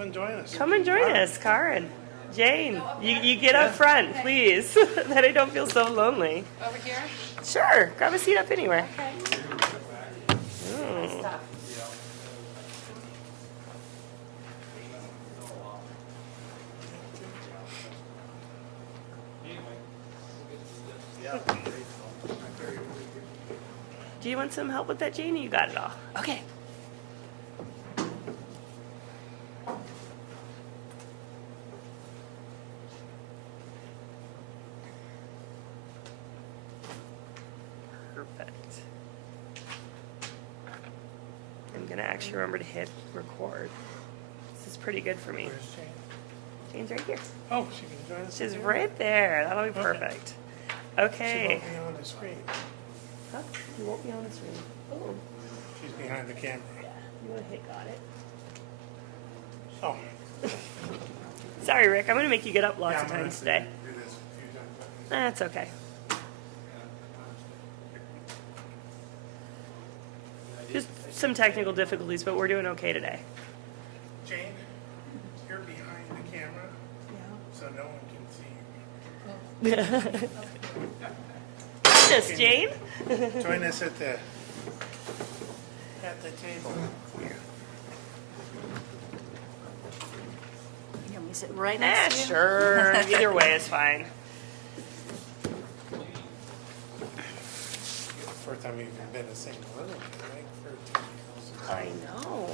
Come and join us. Come and join us, Karen. Jane, you get up front, please, that I don't feel so lonely. Over here? Sure, grab a seat up anywhere. Okay. Stop. Do you want some help with that, Jane? You got it all. Okay. Perfect. I'm going to actually remember to hit record. This is pretty good for me. Where's Jane? Jane's right here. Oh, she can join us. She's again? right there. That'll be perfect. She Okay. won't be on the screen. Huh? You won't be on the screen. Oh. She's behind the camera. You want to hit got it? Oh. Sorry, Rick. I'm going to make you get up lots Yeah, of I'm gonna times today. do this a few times. That's okay. Just some technical difficulties, but we're doing okay today. Jane, you're behind the camera, so no one can see you. Goodness, Jane. Join us at the table. You want me to sit right Ah, next to you? sure. Either way is fine. First time we've even been in the same room, right? For 2 years. I know.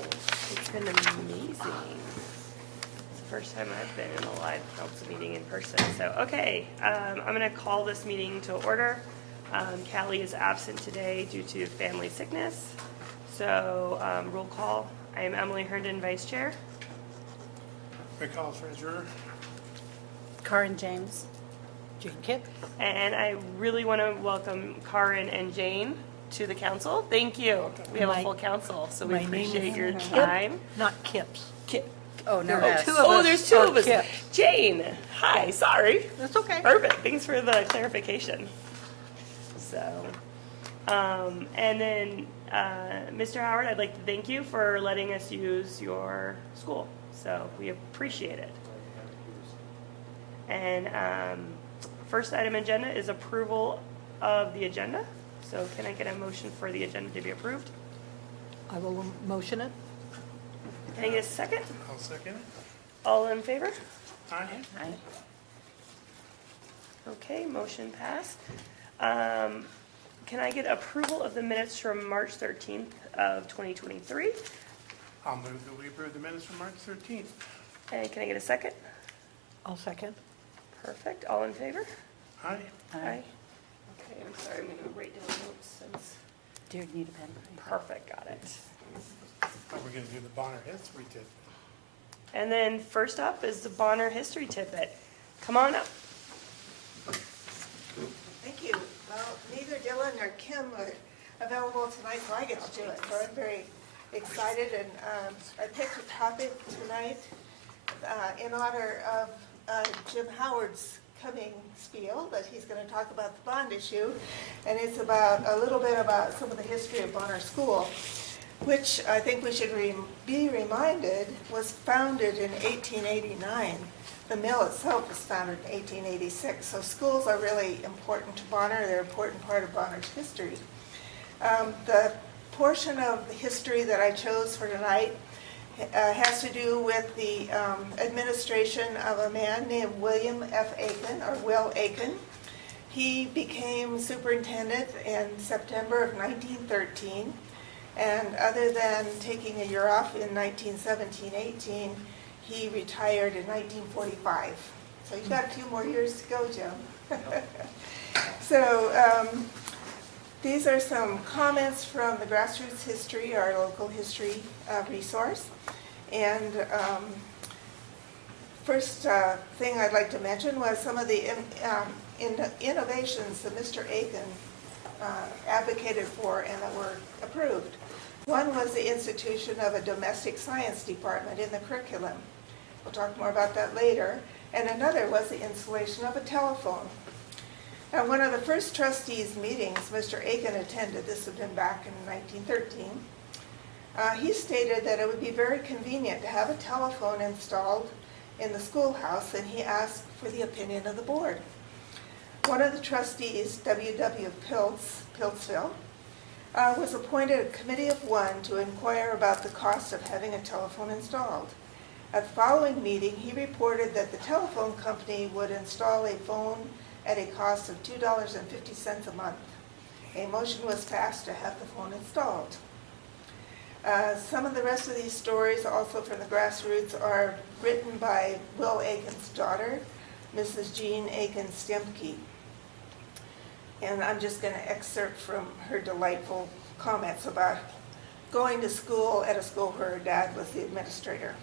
It's been amazing. It's the first time I've been in a live council meeting in person. So, okay, I'm going to call this meeting to order. Callie is absent today due to family sickness. So, roll call. I am Emily Herndon, Vice Chair. Rick Hall, Treasurer. Karen James. Jane Kipp. And I really want to welcome Karen and Jane to the council. Thank you. We have a My- full council, so we my name appreciate is your Kip. time. Not Kips. Kip. Oh, no. Oh, Two of us there's two are of us. Kip. Jane, hi, sorry. That's okay. Perfect, thanks for the clarification. So, and then, Mr. Howard, I'd like to thank you for letting us use your school. So we appreciate it. And first item agenda is approval of the agenda. So can I get a motion for the agenda to be approved? I will motion it. Can I get a second? I'll second it. All in favor? Aye. Aye. Okay, motion passed. Can I get approval of the minutes from March 13th of 2023? I'll move that we approve the minutes from March 13th. And can I get a second? I'll second. Perfect, all in favor? Aye. Okay, I'm sorry, I'm gonna write down notes since, Do you need a pen? perfect, got it. Oh, we're gonna do the Bonner history tip. And then first up is the Bonner History Tidbit. Come on up. Thank you. Well, neither Dylan nor Kim are available tonight, so I get to do it. So I'm very excited, and I picked a topic tonight in honor of Jim Howard's coming spiel, that he's going to talk about the bond issue, and it's about a little bit about some of the history of Bonner School, which I think we should be reminded was founded in 1889. The mill itself was founded in 1886, so schools are really important to Bonner. They're an important part of Bonner's history. The portion of the history that I chose for tonight has to do with the administration of a man named William F. Aiken, or Will Aiken. He became superintendent in September of 1913, and other than taking a year off in 1917-18, he retired in 1945. So you've got a few more years to go, Jim. So these are some comments from the Grassroots History, our local history resource. And first thing I'd like to mention was some of the innovations that Mr. Aiken advocated for and that were approved. One was the institution of a domestic science department in the curriculum. We'll talk more about that later. And another was the installation of a telephone. At one of the first trustees' meetings Mr. Aiken attended, this had been back in 1913, He stated that it would be very convenient to have a telephone installed in the schoolhouse, and he asked for the opinion of the board. One of the trustees, W.W. Piltzville, was appointed a committee of one to inquire about the cost of having a telephone installed. At the following meeting, he reported that the telephone company would install a phone at a cost of $2.50 a month. A motion was passed to have the phone installed. Some of the rest of these stories, also from the grassroots, are written by Will Aiken's daughter, Mrs. Jean Aiken Stemke. And I'm just going to excerpt from her delightful comments about going to school at a school where her dad was the administrator.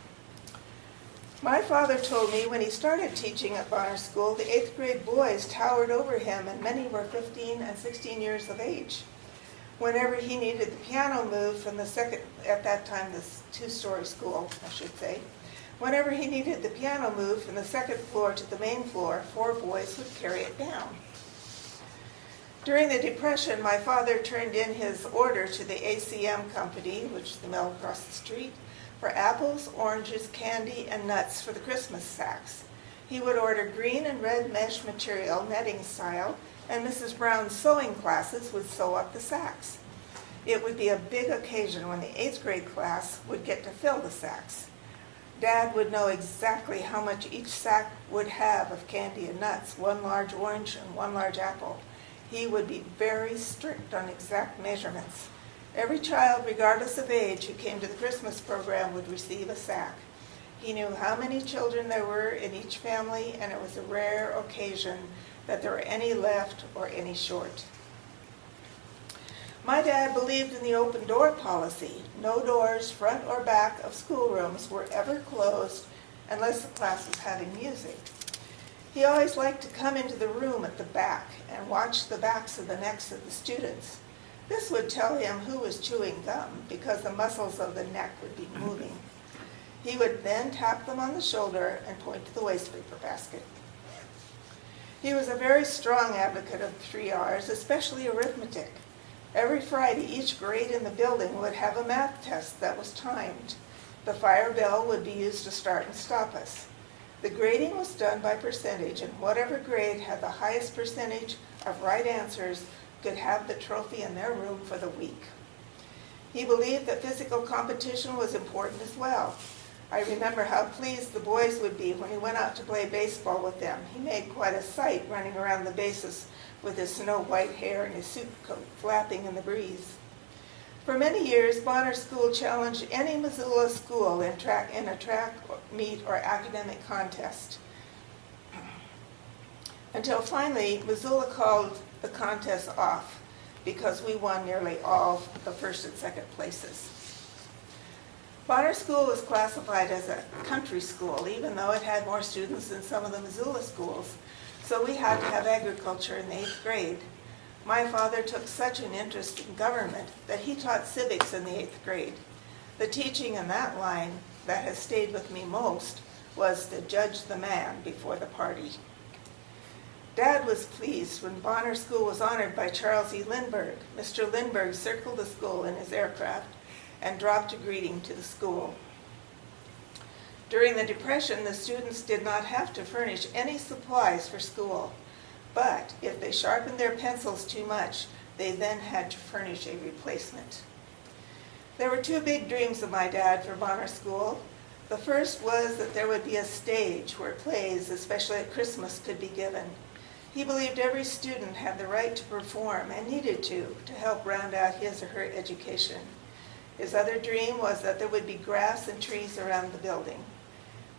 My father told me when he started teaching at Bonner School, the 8th grade boys towered over him, and many were 15 and 16 years of age. Whenever he needed the piano moved from the second, at that time this two-story school, I should say, whenever he needed the piano moved from the second floor to the main floor, 4 boys would carry it down. During the Depression, my father turned in his order to the ACM company, which is the mill across the street, for apples, oranges, candy, and nuts for the Christmas sacks. He would order green and red mesh material, netting style, and Mrs. Brown's sewing classes would sew up the sacks. It would be a big occasion when the 8th grade class would get to fill the sacks. Dad would know exactly how much each sack would have of candy and nuts, 1 large orange and 1 large apple. He would be very strict on exact measurements. Every child, regardless of age, who came to the Christmas program would receive a sack. He knew how many children there were in each family, and it was a rare occasion that there were any left or any short. My dad believed in the open door policy. No doors, front or back, of schoolrooms were ever closed unless the class was having music. He always liked to come into the room at the back and watch the backs of the necks of the students. This would tell him who was chewing gum because the muscles of the neck would be moving. He would then tap them on the shoulder and point to the wastepaper basket. He was a very strong advocate of 3 R's, especially arithmetic. Every Friday, each grade in the building would have a math test that was timed. The fire bell would be used to start and stop us. The grading was done by percentage, and whatever grade had the highest percentage of right answers could have the trophy in their room for the week. He believed that physical competition was important as well. I remember how pleased the boys would be when he went out to play baseball with them. He made quite a sight running around the bases with his snow-white hair and his suit coat flapping in the breeze. For many years, Bonner School challenged any Missoula school in a track meet or academic contest. Until finally, Missoula called the contest off because we won nearly all the first and second places. Bonner School was classified as a country school, even though it had more students than some of the Missoula schools, so we had to have agriculture in the 8th grade. My father took such an interest in government that he taught civics in the 8th grade. The teaching in that line that has stayed with me most was to judge the man before the party. Dad was pleased when Bonner School was honored by Charles E. Lindbergh. Mr. Lindbergh circled the school in his aircraft and dropped a greeting to the school. During the Depression, the students did not have to furnish any supplies for school, but if they sharpened their pencils too much, they then had to furnish a replacement. There were 2 big dreams of my dad for Bonner School. The first was that there would be a stage where plays, especially at Christmas, could be given. He believed every student had the right to perform and needed to help round out his or her education. His other dream was that there would be grass and trees around the building.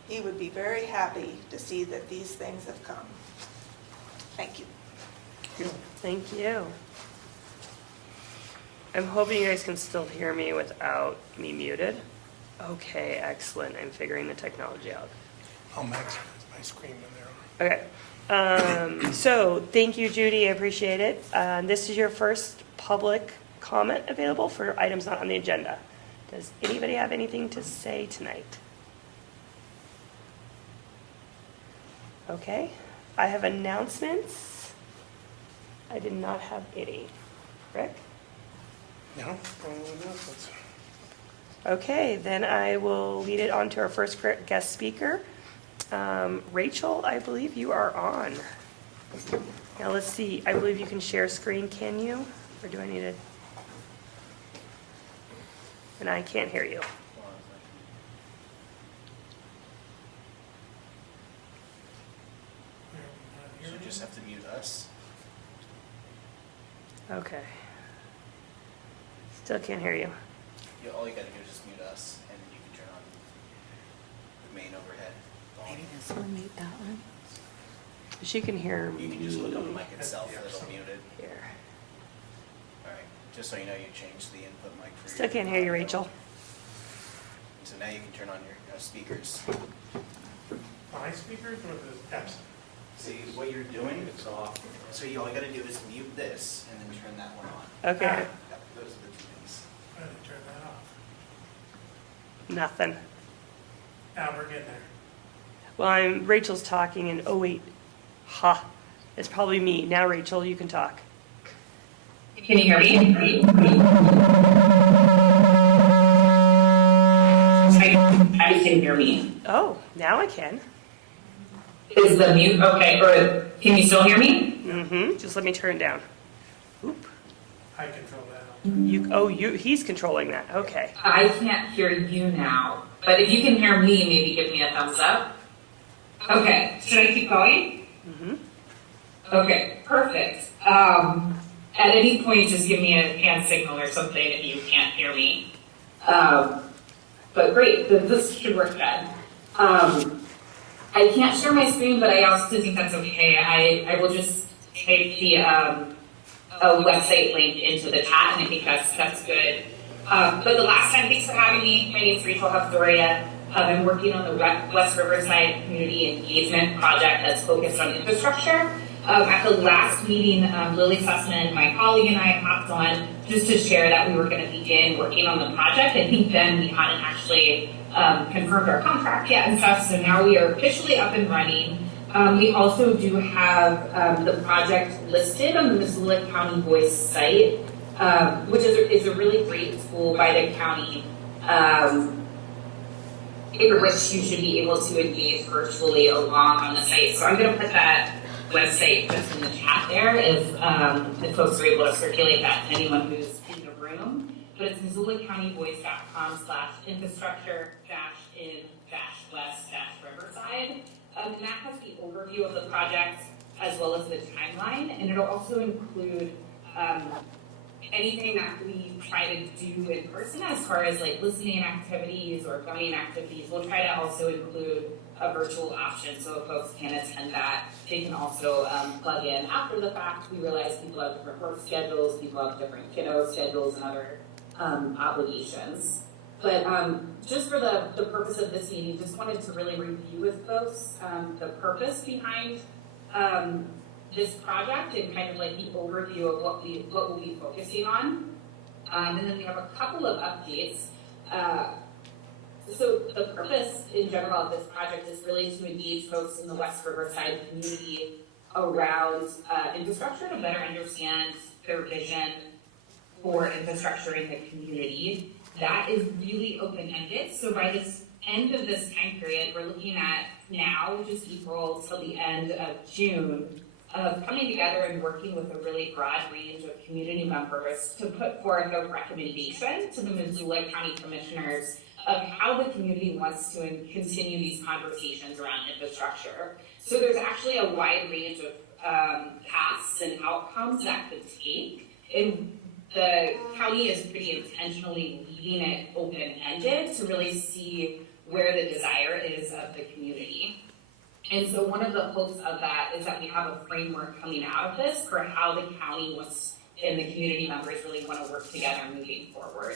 He would be very happy to see that these things have come. Thank you. Thank you. I'm hoping you guys can still hear me without me muted. Okay, excellent. I'm figuring the technology out. I'll maximize my screen when they're on. Okay. So thank you, Judy. I appreciate it. This is your first public comment available for items not on the agenda. Does anybody have anything to say tonight? Okay. I have announcements. I did not have any. Rick? No, announcements. Okay, then I will lead it on to our first guest speaker. Rachel, I believe you are on. Now let's see, I believe you can share screen, can you? Or do I need it? And I can't hear you. You should just have to mute us. Okay. Still can't hear you. Yeah, all you gotta do is just mute us, and you can turn on the main overhead volume. Someone mute that one. She can hear me. You can just look on the mic itself, it'll mute it. Here. Alright, just so you know, you changed the input mic for Still can't hear you, Rachel. So now you can turn on your speakers. My speakers or the apps? See, what you're doing, it's off. So all you gotta do is mute this, and then turn that one on. Okay, Yep, those are the two things. I'm gonna turn that off. nothing. Now we're getting there. Well, Rachel's talking and, oh wait, ha, it's probably me. Now Rachel, you can talk. Can you hear me? I can hear me. Oh, now I can. Is the mute okay? Or can you still hear me? Mm-hmm, just let me turn it down. Oop, I control that. he's controlling that, okay. I can't hear you now. But if you can hear me, maybe give me a thumbs up. Okay, should I keep going? Mm-hmm. Okay, perfect. At any point, just give me a hand signal or something if you can't hear me. But great, this should work then. I can't share my screen, but I also think that's okay. I will just type the a website link into the chat, and I think that's good. But the last time, thanks for having me. My name is Rachel Hafdoria. I'm working on the West Riverside Community Engagement Project that's focused on infrastructure. At the last meeting, Lily Sussman, my colleague, and I hopped on just to share that we were going to begin working on the project. I think then we hadn't actually confirmed our contract yet and stuff, so now we are officially up and running. We also do have the project listed on the Missoula County Voice site, which is a really great tool by the county in which you should be able to engage virtually along on the site. So I'm going to put that website just in the chat there if folks are able to circulate that to anyone who's in the room. But it's MissoulaCountyVoice.com/infrastructure-in-west-riverside. And that has the overview of the project as well as the timeline, and it'll also include anything that we try to do in person as far as like listening activities or voting activities. We'll try to also include a virtual option, so if folks can't attend that, they can also plug in after the fact. We realize people have different work schedules, people have different kiddo schedules and other obligations. But just for the purpose of this meeting, just wanted to really review with folks the purpose behind this project and kind of like the overview of what we'll be focusing on. And then we have a couple of updates. So the purpose in general of this project is really to engage folks in the West Riverside community around infrastructure to better understand their vision for infrastructure in the community. That is really open-ended. So by this end of this time period, we're looking at now, which is April, till the end of June, of coming together and working with a really broad range of community members to put forth a recommendation to the Missoula County Commissioners of how the community wants to continue these conversations around infrastructure. So there's actually a wide range of paths and outcomes that could take. And the county is pretty intentionally leaving it open-ended to really see where the desire is of the community. And so one of the hopes of that is that we have a framework coming out of this for how the county wants and the community members really want to work together moving forward.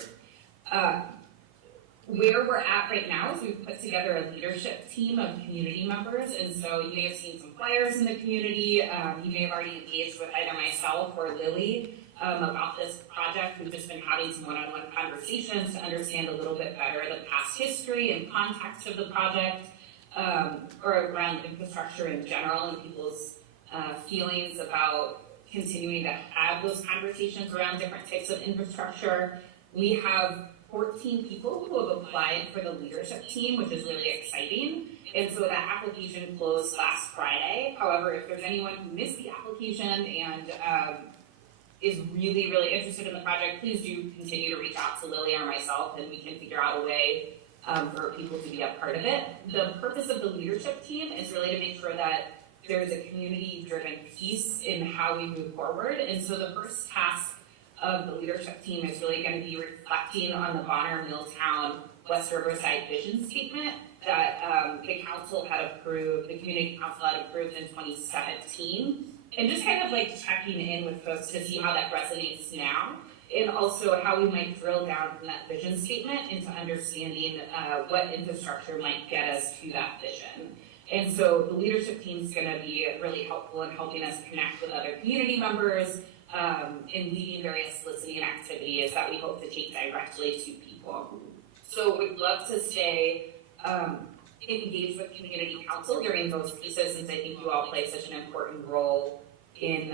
Where we're at right now is we've put together a leadership team of community members, and so you may have seen some flyers in the community. You may have already engaged with either myself or Lily about this project. We've just been having some one-on-one conversations to understand a little bit better the past history and context of the project, or around infrastructure in general and people's feelings about continuing to have those conversations around different types of infrastructure. We have 14 people who have applied for the leadership team, which is really exciting. And so that application closed last Friday. However, if there's anyone who missed the application and is really, really interested in the project, please do continue to reach out to Lily or myself, and we can figure out a way for people to be a part of it. The purpose of the leadership team is really to make sure that there's a community-driven piece in how we move forward. And so the first task of the leadership team is really going to be reflecting on the Bonner Milltown West Riverside vision statement that the council had approved, the community council had approved in 2017. And just kind of like checking in with folks to see how that resonates now, and also how we might drill down from that vision statement into understanding what infrastructure might get us to that vision. And so the leadership team is going to be really helpful in helping us connect with other community members in leading various listening activities that we hope to take directly to people. So we'd love to stay engaged with community council during those pieces, since I think you all play such an important role in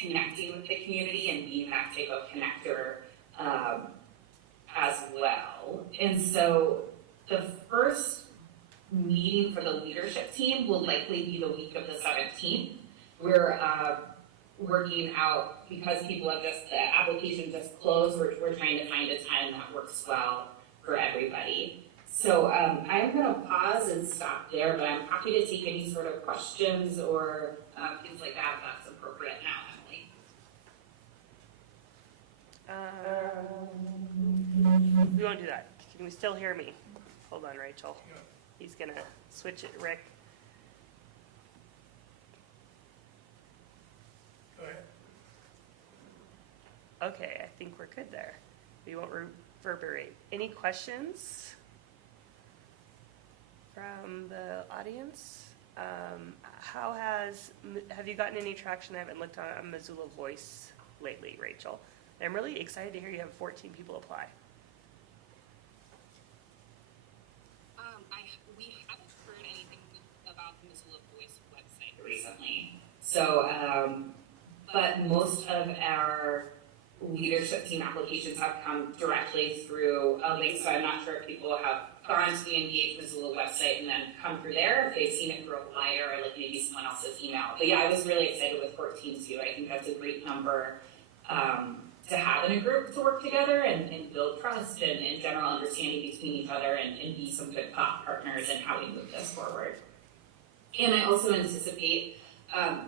connecting with the community and being that type of connector as well. And so the first meeting for the leadership team will likely be the week of the 17th. We're working out, because people have the application just closed, we're trying to find a time that works well for everybody. So I'm going to pause and stop there, but I'm happy to take any sort of questions or things like that if that's appropriate now, Emily. We won't do that. Can we still hear me? Hold on, Rachel. He's going to switch it, Rick. Go ahead. Okay, I think we're good there. We won't reverberate. Any questions from the audience? Have you gotten any traction? I haven't looked on Missoula Voice lately, Rachel. I'm really excited to hear you have 14 people apply. We haven't heard anything about the Missoula Voice website recently. So, but most of our leadership team applications have come directly through a link, so I'm not sure if people have gone to the Engage Missoula website and then come through there, if they've seen it through a flyer or like maybe someone else's email. But yeah, I was really excited with 14 too. I think that's a great number to have in a group to work together and build trust and general understanding between each other and be some good thought partners in how we move this forward. And I also anticipate,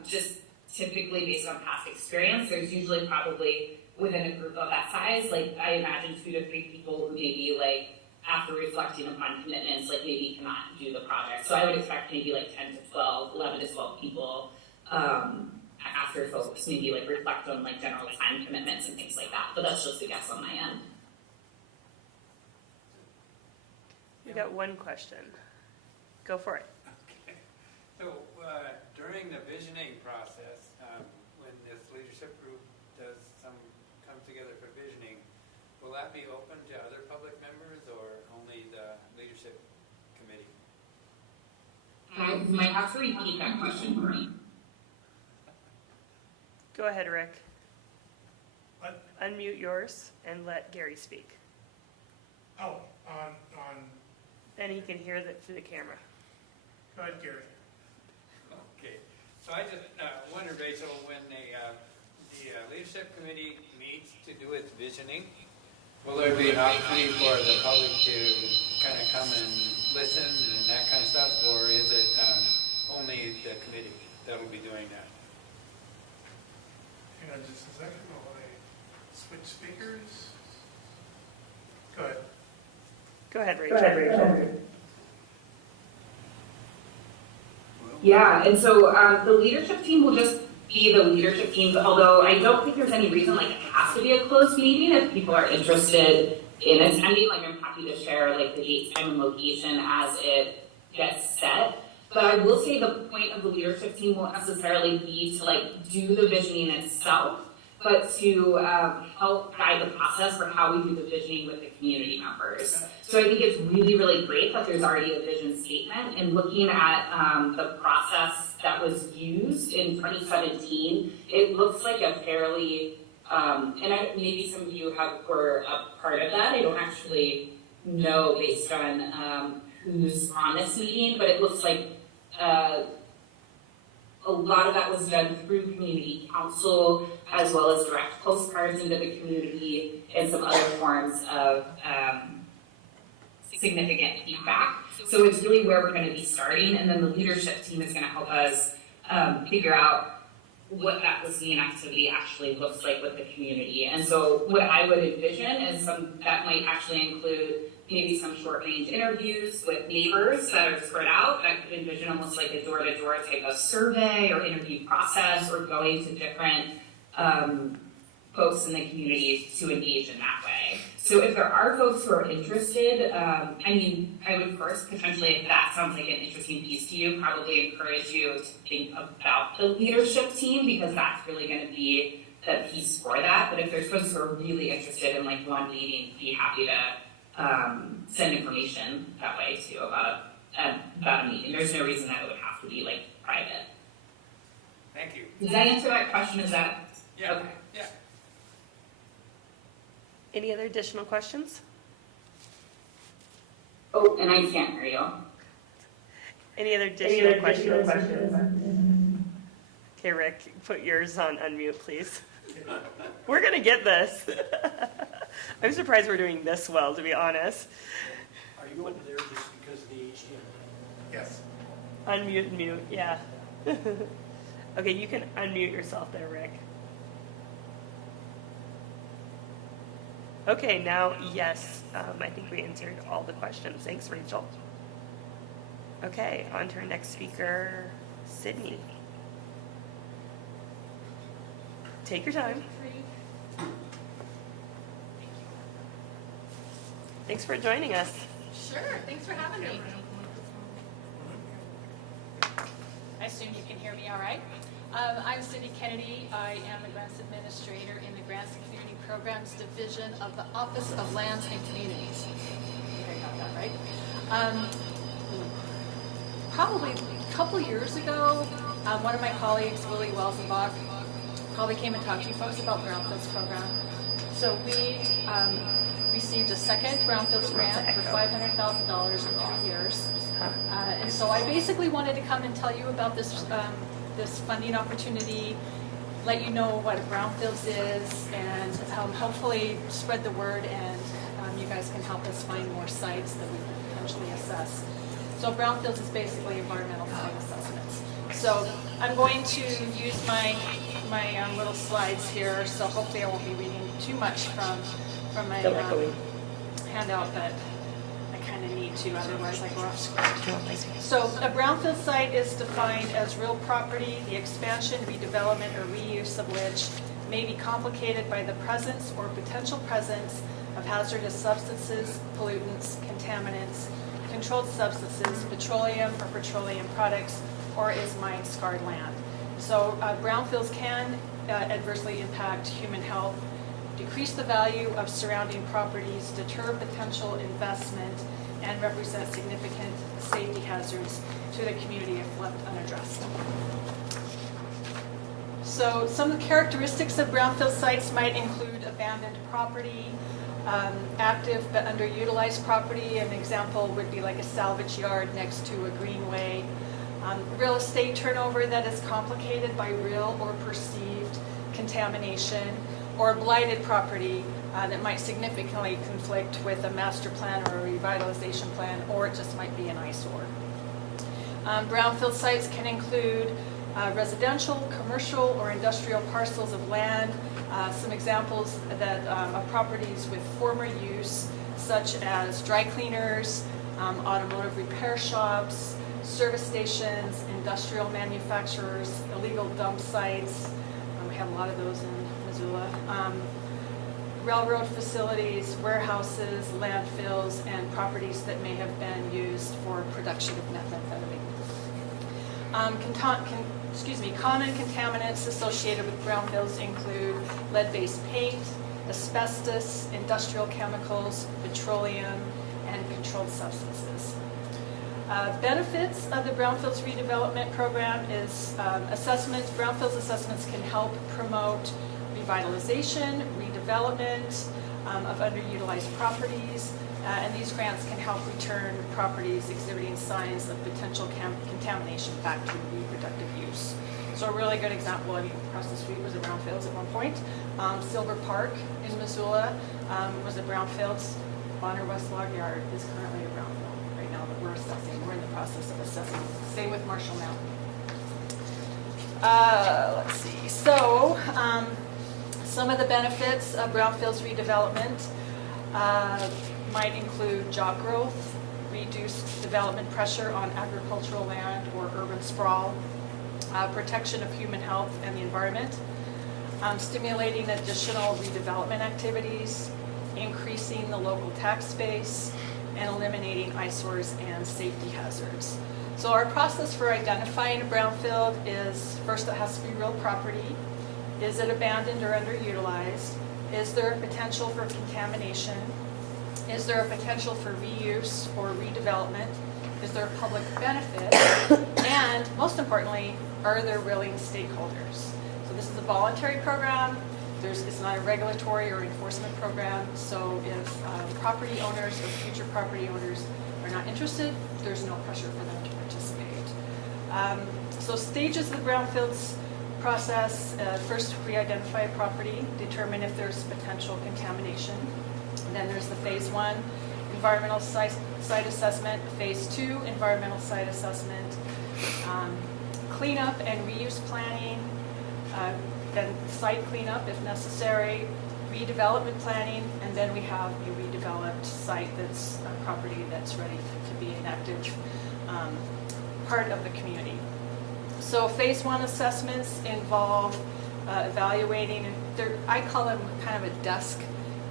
just typically based on past experience, there's usually probably within a group of that size, like I imagine 2 to 3 people who maybe like after reflecting upon commitments, like maybe cannot do the project. So I would expect maybe like 10 to 12, 11 to 12 people after folks maybe like reflect on like general time commitments and things like that. But that's just a guess on my end. We got one question. Go for it. Okay. So during the visioning process, when this leadership group does come together for visioning, will that be open to other public members or only the leadership committee? I might have to repeat that question for me. Go ahead, Rick. What? Unmute yours and let Gary speak. Oh, on, And he can hear that through the camera. go ahead, Gary. Okay. So I just wondered, Rachel, when the leadership committee meets to do its visioning, will there be an opportunity for the public to kind of come and listen and that kind of stuff, or is it only the committee that will be doing that? Hang on just a second while I switch speakers. Go ahead. Go ahead, Rachel. Yeah, and so the leadership team will just be the leadership team, although I don't think there's any reason like it has to be a closed meeting if people are interested in attending. Like I'm happy to share like the date, time, and location as it gets set. But I will say the point of the leadership team won't necessarily be to like do the visioning itself, but to help guide the process for how we do the visioning with the community members. So I think it's really, really great that there's already a vision statement, and looking at the process that was used in 2017, it looks like a fairly Maybe some of you were a part of that. I don't actually know based on who's on this meeting, but it looks like a lot of that was done through community council, as well as direct postcards into the community and some other forms of significant feedback. So it's really where we're going to be starting, and then the leadership team is going to help us figure out what that listening activity actually looks like with the community. And so what I would envision is that might actually include maybe some short range interviews with neighbors that are spread out. I could envision almost like a door-to-door type of survey or interview process, or going to different folks in the community to engage in that way. So if there are folks who are interested, I would first potentially, if that sounds like an interesting piece to you, probably encourage you to think about the leadership team, because that's really going to be the piece for that. But if there's folks who are really interested in like one meeting, be happy to send information that way too about a meeting. There's no reason that it would have to be like private. Thank you. Does that answer that question? Is that Yeah. okay? Yeah. Any other additional questions? Oh, and I can't hear you. Any other additional questions? Okay, Rick, put yours on unmute, please. We're going to get this. I'm surprised we're doing this well, to be honest. Are you over there just because of the HDMI? Yes. Unmute, mute, yeah. Okay, you can unmute yourself there, Rick. Okay, now, yes, I think we answered all the questions. Thanks, Rachel. Okay, on to our next speaker, Sydney. Take your time. Thanks for joining us. Sure, thanks for having me. I assume you can hear me all right. I'm Cindy Kennedy. I am the Grants Administrator in the Grants and Community Programs Division of the Office of Lands and Communities. I think I got that right. Probably a couple years ago, one of my colleagues, Willie Welsenbach, probably came and talked to you folks about Brownfields program. So we received a second Brownfields grant for $500,000 in 3 years. And so I basically wanted to come and tell you about this this funding opportunity, let you know what Brownfields is, and hopefully spread the word, and you guys can help us find more sites that we can potentially assess. So Brownfields is basically environmental site assessments. So I'm going to use my little slides here, so hopefully I won't be reading too much from my handout, but I kind of need to, otherwise I go off script. So a brownfield site is defined as real property, the expansion, redevelopment, or reuse of which may be complicated by the presence or potential presence of hazardous substances, pollutants, contaminants, controlled substances, petroleum or petroleum products, or is mine-scarred land. So brownfields can adversely impact human health, decrease the value of surrounding properties, deter potential investment, and represent significant safety hazards to the community if left unaddressed. So some of the characteristics of brownfield sites might include abandoned property, active but underutilized property. An example would be like a salvage yard next to a greenway. Real estate turnover that is complicated by real or perceived contamination, or blighted property that might significantly conflict with a master plan or a revitalization plan, or it just might be an eyesore. Brownfield sites can include residential, commercial, or industrial parcels of land. Some examples of properties with former use, such as dry cleaners, automotive repair shops, service stations, industrial manufacturers, illegal dump sites. We have a lot of those in Missoula. Railroad facilities, warehouses, landfills, and properties that may have been used for production of methamphetamine. Common contaminants associated with brownfields include lead-based paint, asbestos, industrial chemicals, petroleum, and controlled substances. Benefits of the Brownfields redevelopment program is assessments. Brownfields assessments can help promote revitalization, redevelopment of underutilized properties, and these grants can help return properties exhibiting signs of potential contamination back to reproductive use. So a really good example, I mean, across the street was a brownfields at one point. Silver Park in Missoula was a brownfields. Bonner West Log Yard is currently a brownfield right now that we're assessing. We're in the process of assessing. Same with Marshall Mountain. Let's see. So some of the benefits of brownfields redevelopment might include job growth, reduced development pressure on agricultural land or urban sprawl, protection of human health and the environment, stimulating additional redevelopment activities, increasing the local tax base, and eliminating eyesores and safety hazards. So our process for identifying a brownfield is, first it has to be real property. Is it abandoned or underutilized? Is there a potential for contamination? Is there a potential for reuse or redevelopment? Is there a public benefit? And most importantly, are there willing stakeholders? So this is a voluntary program. It's not a regulatory or enforcement program. So if property owners or future property owners are not interested, there's no pressure for them to participate. So stages of the brownfields process, first we identify a property, determine if there's potential contamination. And then there's the phase 1, environmental site assessment, phase 2, environmental site assessment, cleanup and reuse planning, then site cleanup if necessary, redevelopment planning, and then we have a redeveloped site that's a property that's ready to be an active part of the community. So phase 1 assessments involve evaluating, I call them kind of a desk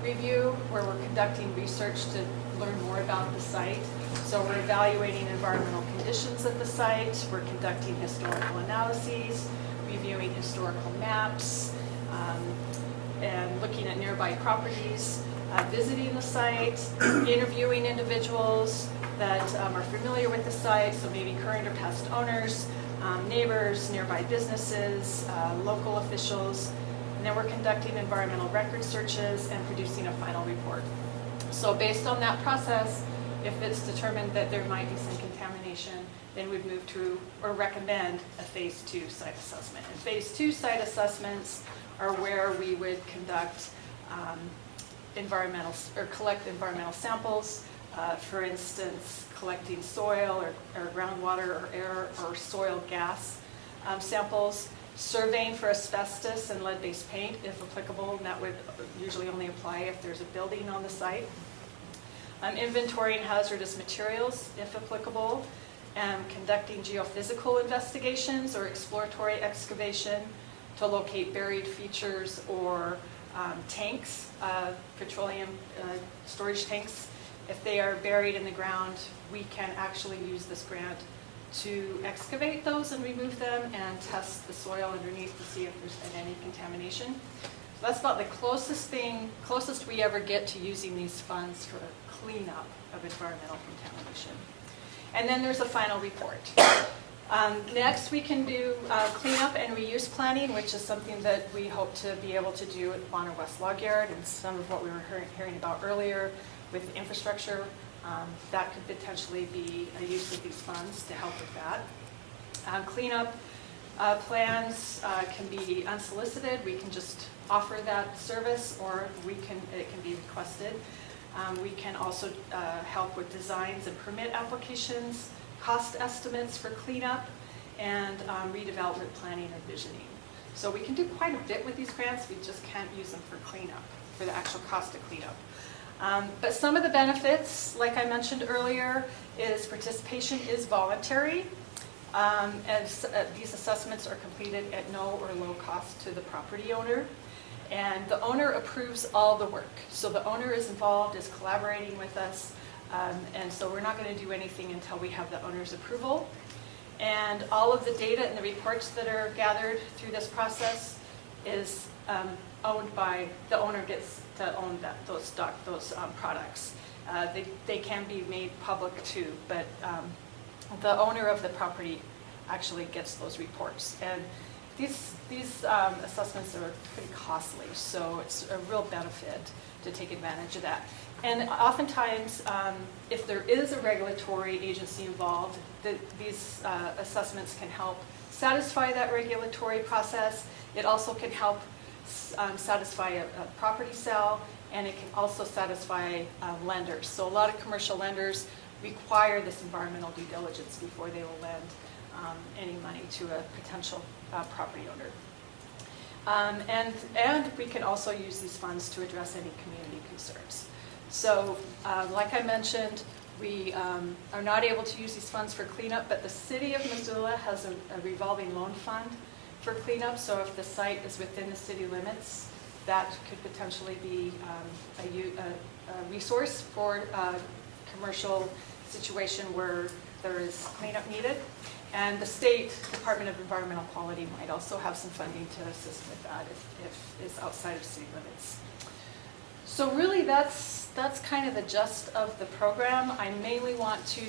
review, where we're conducting research to learn more about the site. So we're evaluating environmental conditions at the site, we're conducting historical analyses, reviewing historical maps, and looking at nearby properties, visiting the site, interviewing individuals that are familiar with the site, so maybe current or past owners, neighbors, nearby businesses, local officials, and then we're conducting environmental record searches and producing a final report. So based on that process, if it's determined that there might be some contamination, then we'd move to or recommend a phase 2 site assessment. And phase 2 site assessments are where we would conduct collect environmental samples. For instance, collecting soil or groundwater or air or soil gas samples, surveying for asbestos and lead-based paint if applicable, and that would usually only apply if there's a building on the site. Inventorying hazardous materials if applicable, and conducting geophysical investigations or exploratory excavation to locate buried features or tanks, petroleum storage tanks. If they are buried in the ground, we can actually use this grant to excavate those and remove them and test the soil underneath to see if there's been any contamination. So that's about the closest we ever get to using these funds for cleanup of environmental contamination. And then there's a final report. Next, we can do cleanup and reuse planning, which is something that we hope to be able to do at Bonner West Log Yard, and some of what we were hearing about earlier with infrastructure. That could potentially be a use of these funds to help with that. Cleanup plans can be unsolicited. We can just offer that service, or it can be requested. We can also help with designs and permit applications, cost estimates for cleanup, and redevelopment planning and visioning. So we can do quite a bit with these grants. We just can't use them for cleanup, for the actual cost of cleanup. But some of the benefits, like I mentioned earlier, is participation is voluntary. As these assessments are completed at no or low cost to the property owner. And the owner approves all the work. So the owner is involved, is collaborating with us, and so we're not going to do anything until we have the owner's approval. And all of the data and the reports that are gathered through this process is owned by, the owner gets to own those products. They can be made public too, but the owner of the property actually gets those reports. And these assessments are pretty costly, so it's a real benefit to take advantage of that. And oftentimes, if there is a regulatory agency involved, these assessments can help satisfy that regulatory process. It also can help satisfy a property sale, and it can also satisfy lenders. So a lot of commercial lenders require this environmental due diligence before they will lend any money to a potential property owner. And we can also use these funds to address any community concerns. So like I mentioned, we are not able to use these funds for cleanup, but the city of Missoula has a revolving loan fund for cleanup. So if the site is within the city limits, that could potentially be a resource for a commercial situation where there is cleanup needed. And the State Department of Environmental Quality might also have some funding to assist with that if it's outside of city limits. So really, that's kind of the gist of the program. I mainly want to,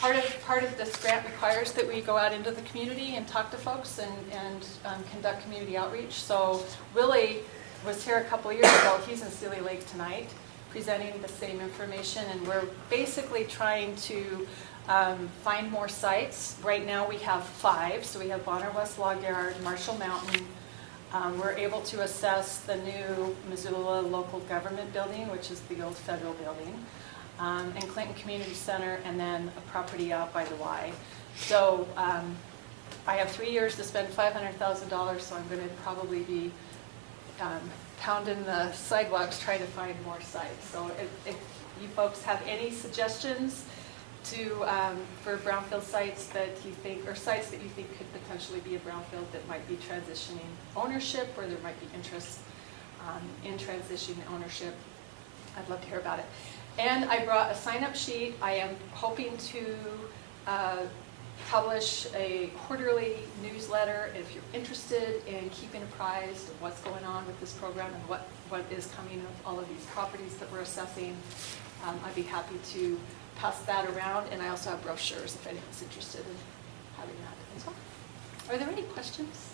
part of this grant requires that we go out into the community and talk to folks and conduct community outreach. So Willie was here a couple of years ago. He's in Sealy Lake tonight presenting the same information, and we're basically trying to find more sites. Right now we have 5. So we have Bonner West Log Yard, Marshall Mountain. We're able to assess the new Missoula Local Government Building, which is the old federal building, and Clinton Community Center, and then a property out by the Y. So I have 3 years to spend $500,000, so I'm going to probably be pounding the sidewalks trying to find more sites. So if you folks have any suggestions for brownfield sites that you think, or sites that you think could potentially be a brownfield that might be transitioning ownership, or there might be interest in transitioning ownership, I'd love to hear about it. And I brought a sign-up sheet. I am hoping to publish a quarterly newsletter. If you're interested in keeping apprised of what's going on with this program and what is coming of all of these properties that we're assessing, I'd be happy to pass that around. And I also have brochures if anyone's interested in having that as well. Are there any questions?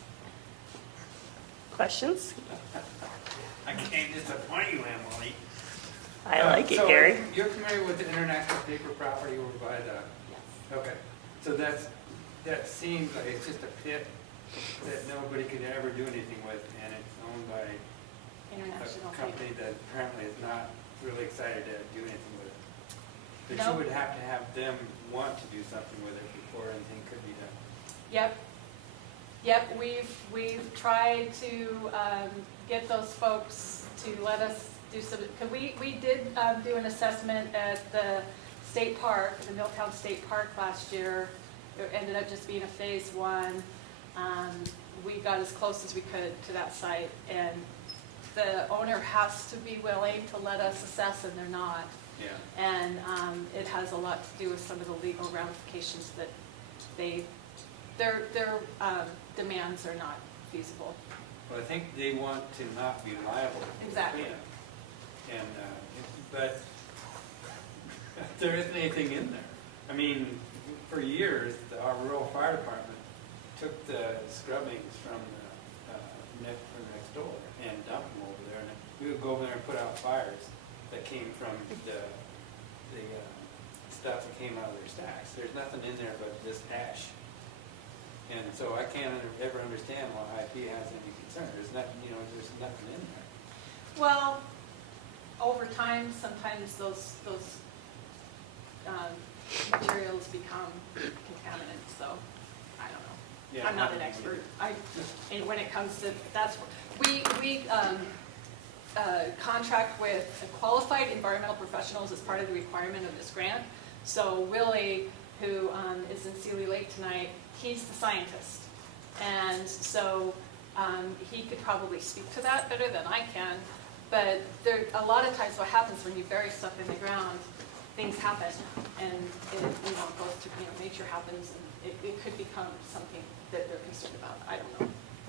Questions? I can't disappoint you, Emily. I like it, So Gary. You're familiar with the International Paper property over by the, Yes. okay. So that seems like it's just a pit that nobody could ever do anything with, and it's owned by International a company that apparently is not really excited to do anything with it. But No. you would have to have them want to do something with it before anything could be done. Yep. Yep, we've tried to get those folks to let us do some, because we did do an assessment at the state park, the Milltown State Park last year. It ended up just being a phase 1. We got as close as we could to that site, and the owner has to be willing to let us assess, and they're not. Yeah. And it has a lot to do with some of the legal ramifications that their demands are not feasible. Well, I think they want to not be liable. for Exactly. cleanup. And, but there isn't anything in there. I mean, for years, our rural fire department took the scrubbings from next door and dumped them over there. And we would go over there and put out fires that came from the stuff that came out of their stacks. There's nothing in there but this ash. And so I can't ever understand why IP has any concern. There's nothing, there's nothing in there. Well, over time, sometimes those materials become contaminants, so I don't know. Yeah, I'm not an expert. And when it comes to, we contract with qualified environmental professionals as part of the requirement of this grant. So Willie, who is in Sealy Lake tonight, he's the scientist. And so he could probably speak to that better than I can. But a lot of times what happens when you bury stuff in the ground, things happen, and it goes to, nature happens, and it could become something that they're concerned about. I don't know.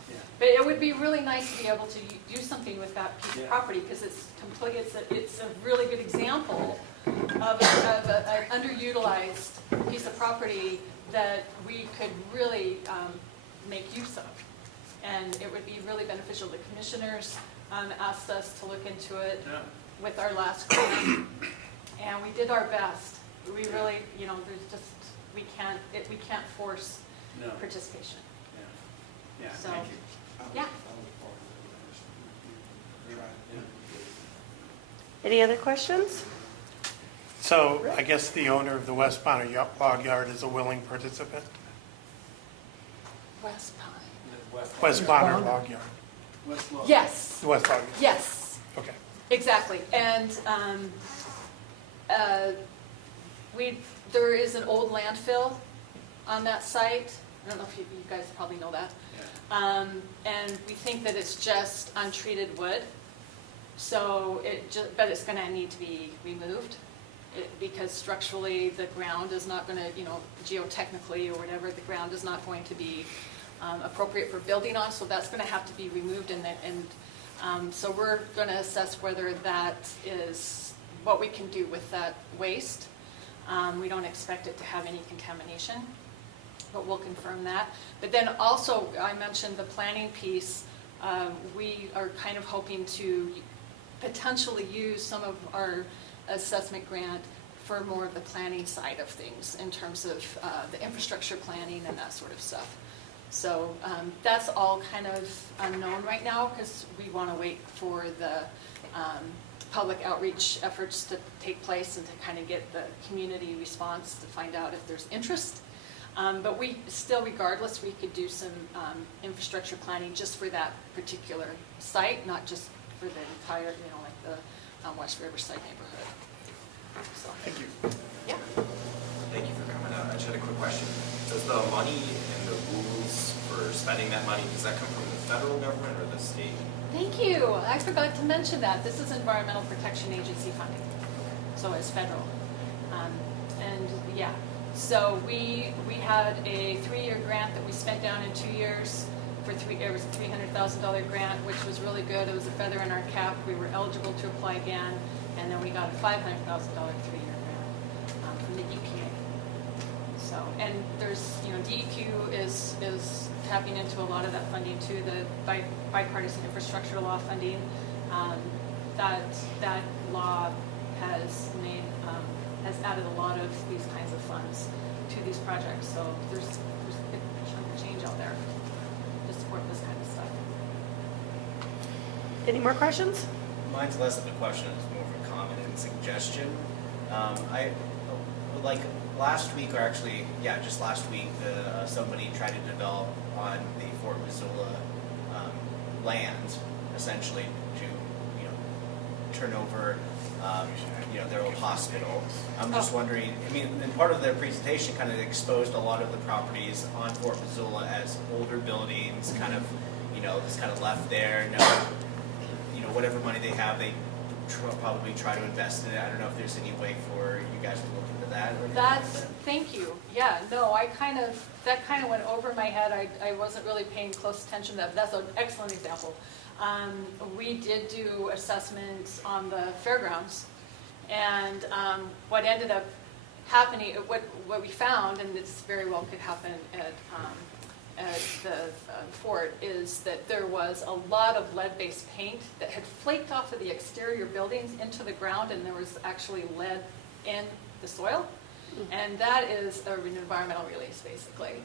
Yeah. But it would be really nice to be able to do something with that piece of Yeah. property, because it's a really good example of an underutilized piece of property that we could really make use of. And it would be really beneficial. The commissioners asked us to look into it with our last grant, and we did our best. We really, there's just, we can't force No. participation. Yeah, So- thank you. Yeah. Any other questions? So I guess the owner of the West Bonner Log Yard is a willing participant? West Pine. West Bonner Log Yard, Yes, the West Log Yard, yes, okay. exactly. And there is an old landfill on that site. I don't know if you guys probably know that. And we think that it's just untreated wood. So but it's going to need to be removed because structurally the ground is not going to, geotechnically or whatever, the ground is not going to be appropriate for building on. So that's going to have to be removed. And so we're going to assess whether that is what we can do with that waste. We don't expect it to have any contamination, but we'll confirm that. But then also, I mentioned the planning piece. We are kind of hoping to potentially use some of our assessment grant for more of the planning side of things in terms of the infrastructure planning and that sort of stuff. So that's all kind of unknown right now because we want to wait for the public outreach efforts to take place and to kind of get the community response to find out if there's interest. But we still, regardless, we could do some infrastructure planning just for that particular site, not just for the entire, like the West Riverside neighborhood. So, Thank you. yeah. Thank you for coming out. I just had a quick question. Does the money and the rules for spending that money, does that come from the federal government or the state? Thank you. I forgot to mention that. This is Environmental Protection Agency funding, so it's federal. And yeah, so we had a 3-year grant that we spent down in 2 years. It was a $300,000 grant, which was really good. It was a feather in our cap. We were eligible to apply again, and then we got a $500,000 3-year grant from the EPA. So, and there's, DEQ is tapping into a lot of that funding too. The bipartisan infrastructure law funding, that law has added a lot of these kinds of funds to these projects. So there's a big chunk of change out there to support this kind of stuff. Any more questions? Mine's less of a question, it's more of a comment and suggestion. I like last week, or actually, just last week, somebody tried to develop on the Fort Missoula land, essentially to, turn over, their old hospital. I'm just wondering, and part of their presentation kind of exposed a lot of the properties on Fort Missoula as older buildings, kind of, just kind of left there. Whatever money they have, they probably try to invest in it. I don't know if there's any way for you guys to look into that. Or Thank you. Yeah, no, that kind of went over my head. I wasn't really paying close attention to that. That's an excellent example. We did do assessments on the fairgrounds, and what ended up happening, what we found, and this very well could happen at the fort, is that there was a lot of lead-based paint that had flaked off of the exterior buildings into the ground, and there was actually lead in the soil. And that is an environmental release, basically.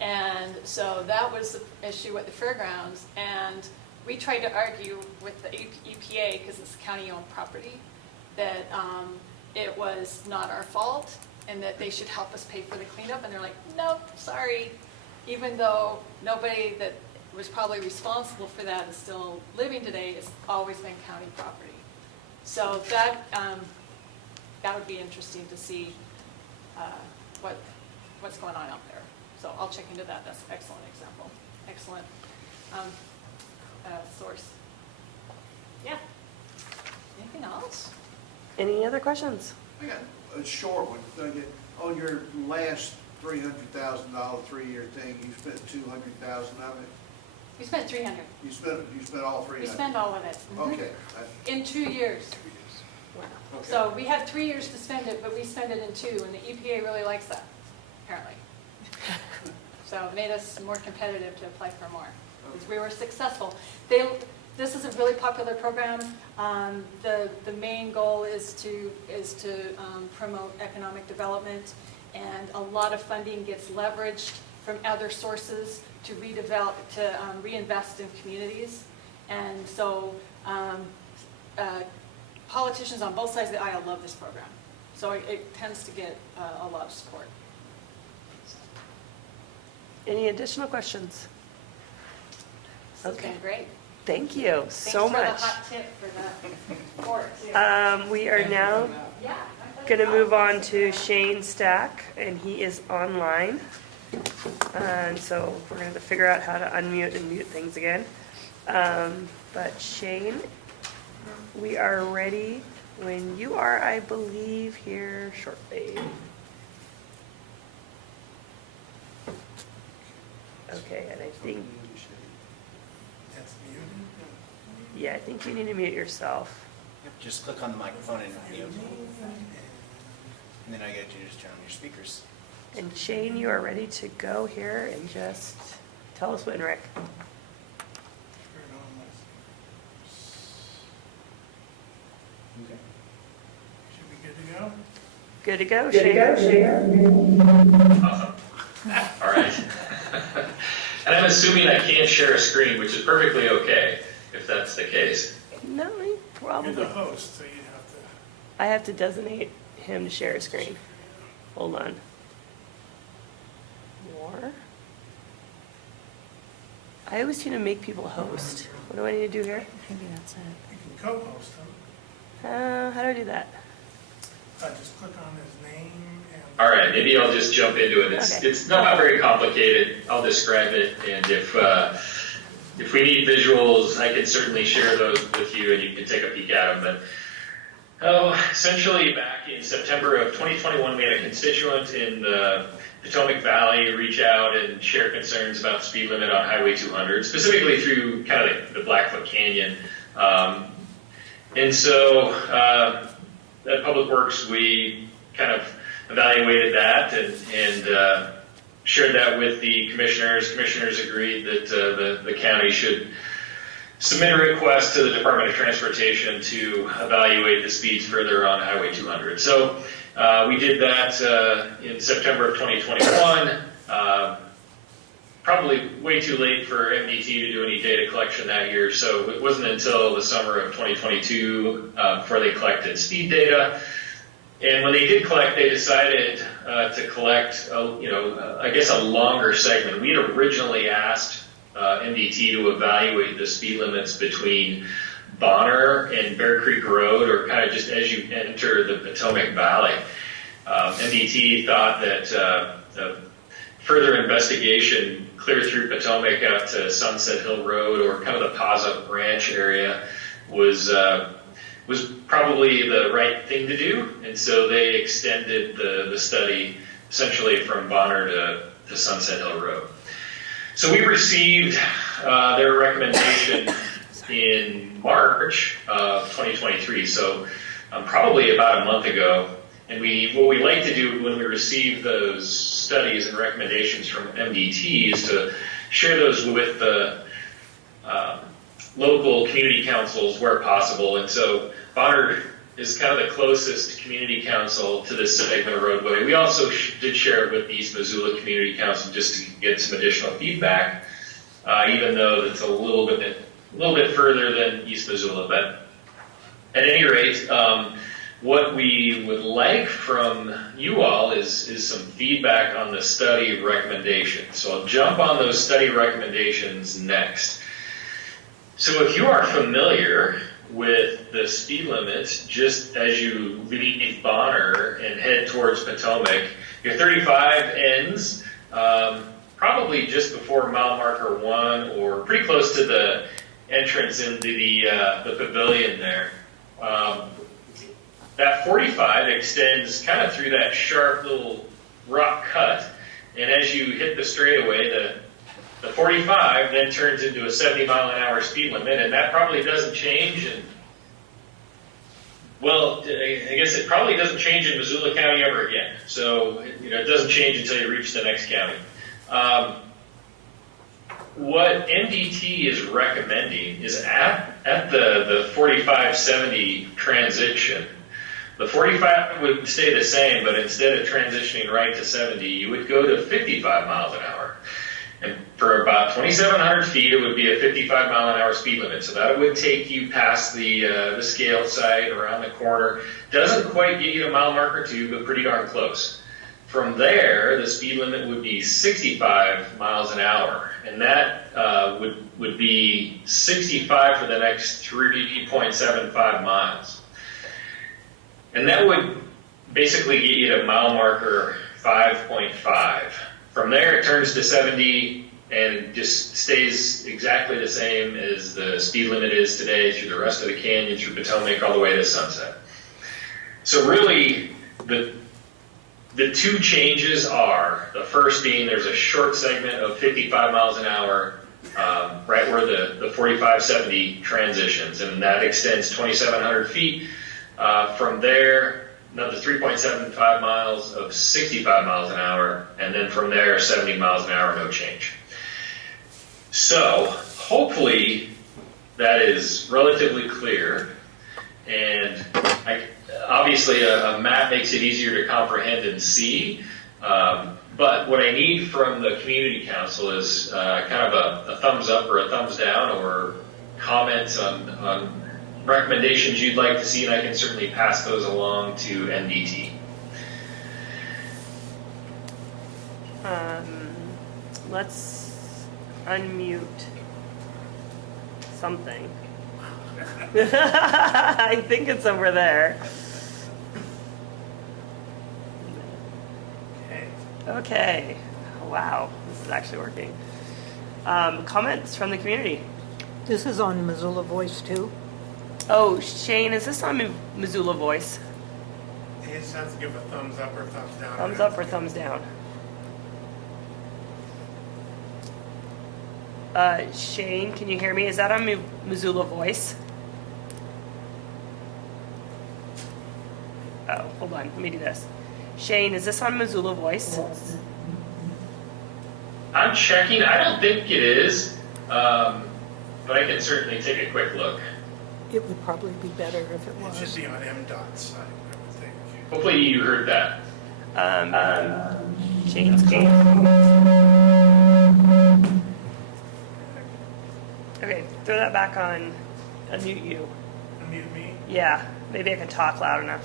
And so that was the issue at the fairgrounds. And we tried to argue with the EPA, because it's county-owned property, that it was not our fault and that they should help us pay for the cleanup. And they're like, nope, sorry. Even though nobody that was probably responsible for that is still living today, it's always been county property. So that would be interesting to see what's going on out there. So I'll check into that. That's an excellent example. Excellent source. Yeah. Anything else? Any other questions? I got a short one. On your last $300,000 3-year thing, you spent $200,000 of it? We spent 300. You spent all 300? We spent all of it. Mhm. Okay. In 2 years. Okay. So we have 3 years to spend it, but we spend it in 2, and the EPA really likes that, apparently. So it made us more competitive to apply for more, because we were successful. This is a really popular program. The main goal is to promote economic development, and a lot of funding gets leveraged from other sources to reinvest in communities. And so politicians on both sides of the aisle love this program. So it tends to get a lot of support. Any additional questions? This has been great. Thank you so much. Thanks for the hot tip for the court, too. We are now going to move on to Shane Stack, and he is online. And so we're going to figure out how to unmute and mute things again. But Shane, we are ready when you are, I believe, here shortly. Okay, and I think, That's muted. yeah, I think you need to mute yourself. Yep, just click on the microphone and mute. And then I get you to just turn on your speakers. And Shane, you are ready to go here and just tell us when, Rick. Turn on my- Okay. Should we good to go? Good to go, Shane? Awesome. All right. And I'm assuming I can't share a screen, which is perfectly okay if that's the case. No, You're probably. the host, so you have to. I have to designate him to share a screen. Hold on. More. I always seem to make people host. What do I need to do here? Maybe that's it. You can co-host them. How do I do that? Just click on his name and. All right, maybe I'll just jump into it. Okay. It's not very complicated. I'll describe it, and if we need visuals, I can certainly share those with you, and you can take a peek at them. But essentially, back in September of 2021, we had a constituent in the Potomac Valley reach out and share concerns about the speed limit on Highway 200, specifically through kind of the Blackfoot Canyon. And so at Public Works, we kind of evaluated that and shared that with the commissioners. Commissioners agreed that the county should submit a request to the Department of Transportation to evaluate the speeds further on Highway 200. So we did that in September of 2021. Probably way too late for MDT to do any data collection that year, so it wasn't until the summer of 2022 before they collected speed data. And when they did collect, they decided to collect, I guess a longer segment. We had originally asked MDT to evaluate the speed limits between Bonner and Bear Creek Road, or kind of just as you enter the Potomac Valley. MDT thought that further investigation clear through Potomac out to Sunset Hill Road, or kind of the Paza Ranch area, was probably the right thing to do, and so they extended the study essentially from Bonner to Sunset Hill Road. So we received their recommendation in March of 2023, so probably about a month ago. And what we like to do when we receive those studies and recommendations from MDT is to share those with the local community councils where possible. And so Bonner is kind of the closest community council to this segment of roadway. We also did share it with the East Missoula Community Council just to get some additional feedback, even though it's a little bit further than East Missoula. But at any rate, what we would like from you all is some feedback on the study recommendations. So I'll jump on those study recommendations next. So if you are familiar with the speed limit just as you leave Bonner and head towards Potomac, your 35 ends probably just before mile marker 1, or pretty close to the entrance into the pavilion there. That 45 extends kind of through that sharp little rock cut, and as you hit the straightaway, the 45 then turns into a 70-mile-an-hour speed limit, and that probably doesn't change. And Well, I guess it probably doesn't change in Missoula County ever again. So, it doesn't change until you reach the next county. What MDT is recommending is at the 4570 transition, the 45 would stay the same, but instead of transitioning right to 70, you would go to 55 miles an hour. And for about 2,700 feet, it would be a 55 mile an hour speed limit. So that would take you past the scale site around the corner. Doesn't quite get you to mile marker 2, but pretty darn close. From there, the speed limit would be 65 miles an hour. And that would be 65 for the next 3.75 miles. And that would basically get you to mile marker 5.5. From there, it turns to 70 and just stays exactly the same as the speed limit is today through the rest of the canyon, through Potomac, all the way to Sunset. So really, the two changes are, the first being there's a short segment of 55 miles an hour right where the 4570 transitions, and that extends 2,700 feet. From there, another 3.75 miles of 65 miles an hour, and then from there, 70 miles an hour, no change. So, hopefully, that is relatively clear, and obviously a map makes it easier to comprehend and see, but what I need from the community council is kind of a thumbs up or a thumbs down, or comments on recommendations you'd like to see, and I can certainly pass those along to MDT. Let's unmute something. I think it's over there. Okay. Wow, this is actually working. Comments from the community? This is on Missoula Voice too. Oh, Shane, is this on Missoula Voice? You just have to give a thumbs up or thumbs down. Thumbs up or thumbs down? Shane, can you hear me? Is that on Missoula Voice? Oh, hold on. Let me do this. Shane, is this on Missoula Voice? I'm checking. I don't think it is, but I can certainly take a quick look. It would probably be better if it It was. should be on MDOT's side, I would think. Hopefully you heard that. Shane's gone. Okay, throw that back on. Unmute you. Unmute me. Yeah, maybe I can talk loud enough.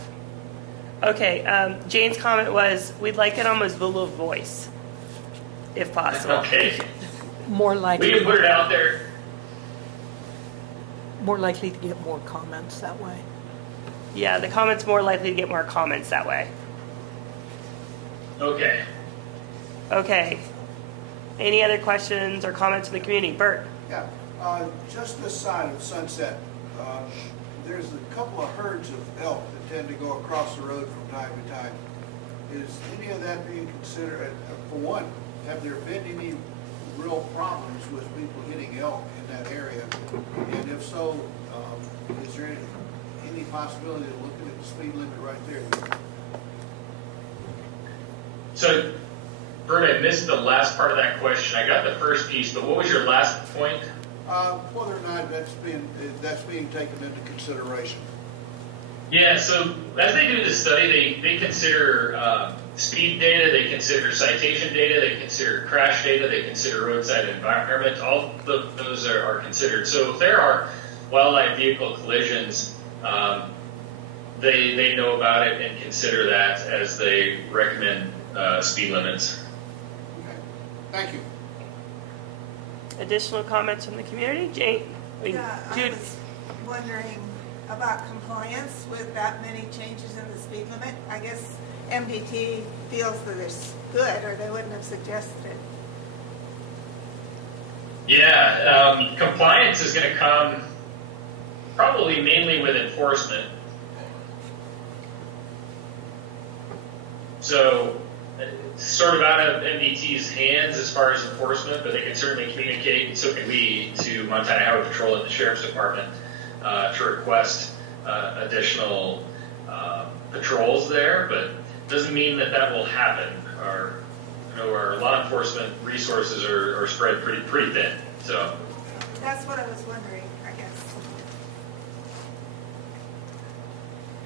Okay, Jane's comment was, we'd like it on Missoula Voice, if possible. Okay. More We likely, can put it out there. more likely to get more comments that way. Yeah, the comment's more likely to get more comments that way. Okay. Okay. Any other questions or comments from the community? Bert? Yeah, just this side of Sunset, there's a couple of herds of elk that tend to go across the road from time to time. Is any of that being considered, for one, have there been any real problems with people hitting elk in that area? And if so, is there any possibility of looking at the speed limit right there? So, Bert, I missed the last part of that question. I got the first piece, but what was your last point? Whether or not that's being taken into consideration. Yeah, so as they do the study, they consider speed data, they consider citation data, they consider crash data, they consider roadside environment. All those are considered. So if there are wildlife vehicle collisions, they know about it and consider that as they recommend speed limits. Okay, thank you. Additional comments from the community? Jane? Yeah, I Jude? was wondering about compliance with that many changes in the speed limit. I guess MDT feels that it's good, or they wouldn't have suggested it. Yeah, compliance is going to come probably mainly with enforcement. So, sort of out of MDT's hands as far as enforcement, but they can certainly communicate, and so can we, to Montana Highway Patrol and the Sheriff's Department to request additional patrols there, but doesn't mean that that will happen. Our law enforcement resources are spread pretty thin. So That's what I was wondering, I guess.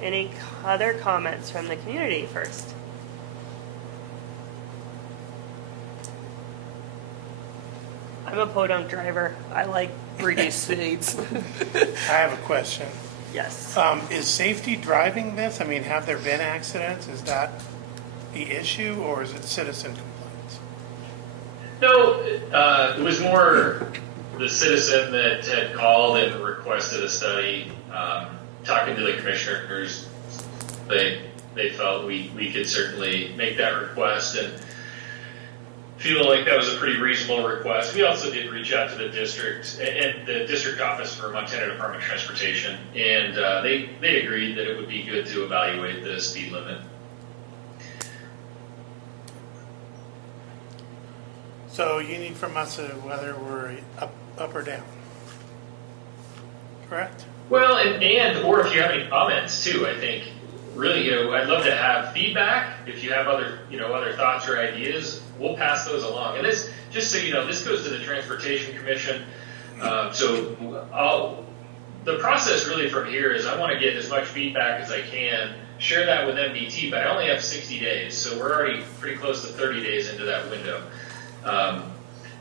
Any other comments from the community first? I'm a podunk driver. I like reduced speeds. I have a question. Yes. Is safety driving this? I mean, have there been accidents? Is that the issue, or is it citizen complaints? no, it was more the citizen that had called and requested a study. Talking to the commissioners, they felt we could certainly make that request and feel like that was a pretty reasonable request. We also did reach out to the district and the district office for Montana Department of Transportation, and they agreed that it would be good to evaluate the speed limit. So you need from us whether we're up or down, correct? Well, or if you have any comments too, I think really, I'd love to have feedback. If you have other thoughts or ideas, we'll pass those along. And this, just so you know, this goes to the Transportation Commission. The process really from here is I want to get as much feedback as I can, share that with MDT, but I only have 60 days, so we're already pretty close to 30 days into that window.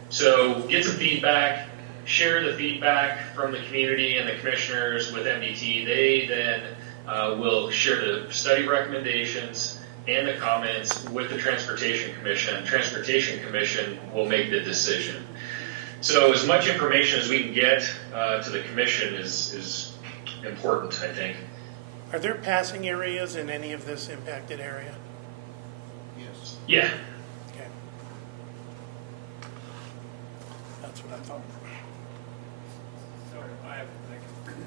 So get some feedback, share the feedback from the community and the commissioners with MDT. They then will share the study recommendations and the comments with the Transportation Commission. Transportation Commission will make the decision. So as much information as we can get to the commission is important, I think. Are there passing areas in any of this impacted area? Yes. Yeah. Okay. That's what I thought. So I have,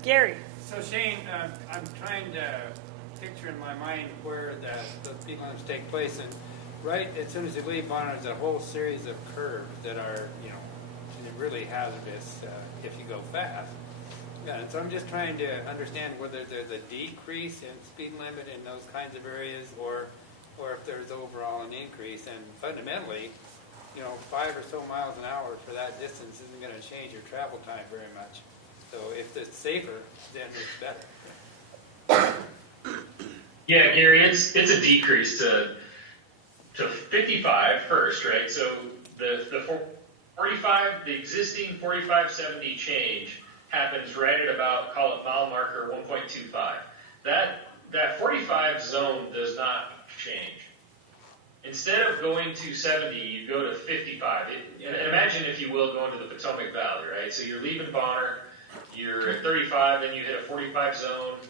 Gary. so Shane, I'm trying to picture in my mind where the speed limits take place, and right as soon as you leave Bonner, there's a whole series of curves that are, really hazardous if you go fast. Yeah, and so I'm just trying to understand whether there's a decrease in speed limit in those kinds of areas, or if there's overall an increase. And fundamentally, 5 or so miles an hour for that distance isn't going to change your travel time very much. So if it's safer, then it's better. Yeah, Gary, it's a decrease to 55 first, right? So the 45, the existing 4570 change happens right at about, call it mile marker 1.25. That 45 zone does not change. Instead of going to 70, you go to 55. And imagine, if you will, going to the Potomac Valley, right? So you're leaving Bonner, you're at 35, then you hit a 45 zone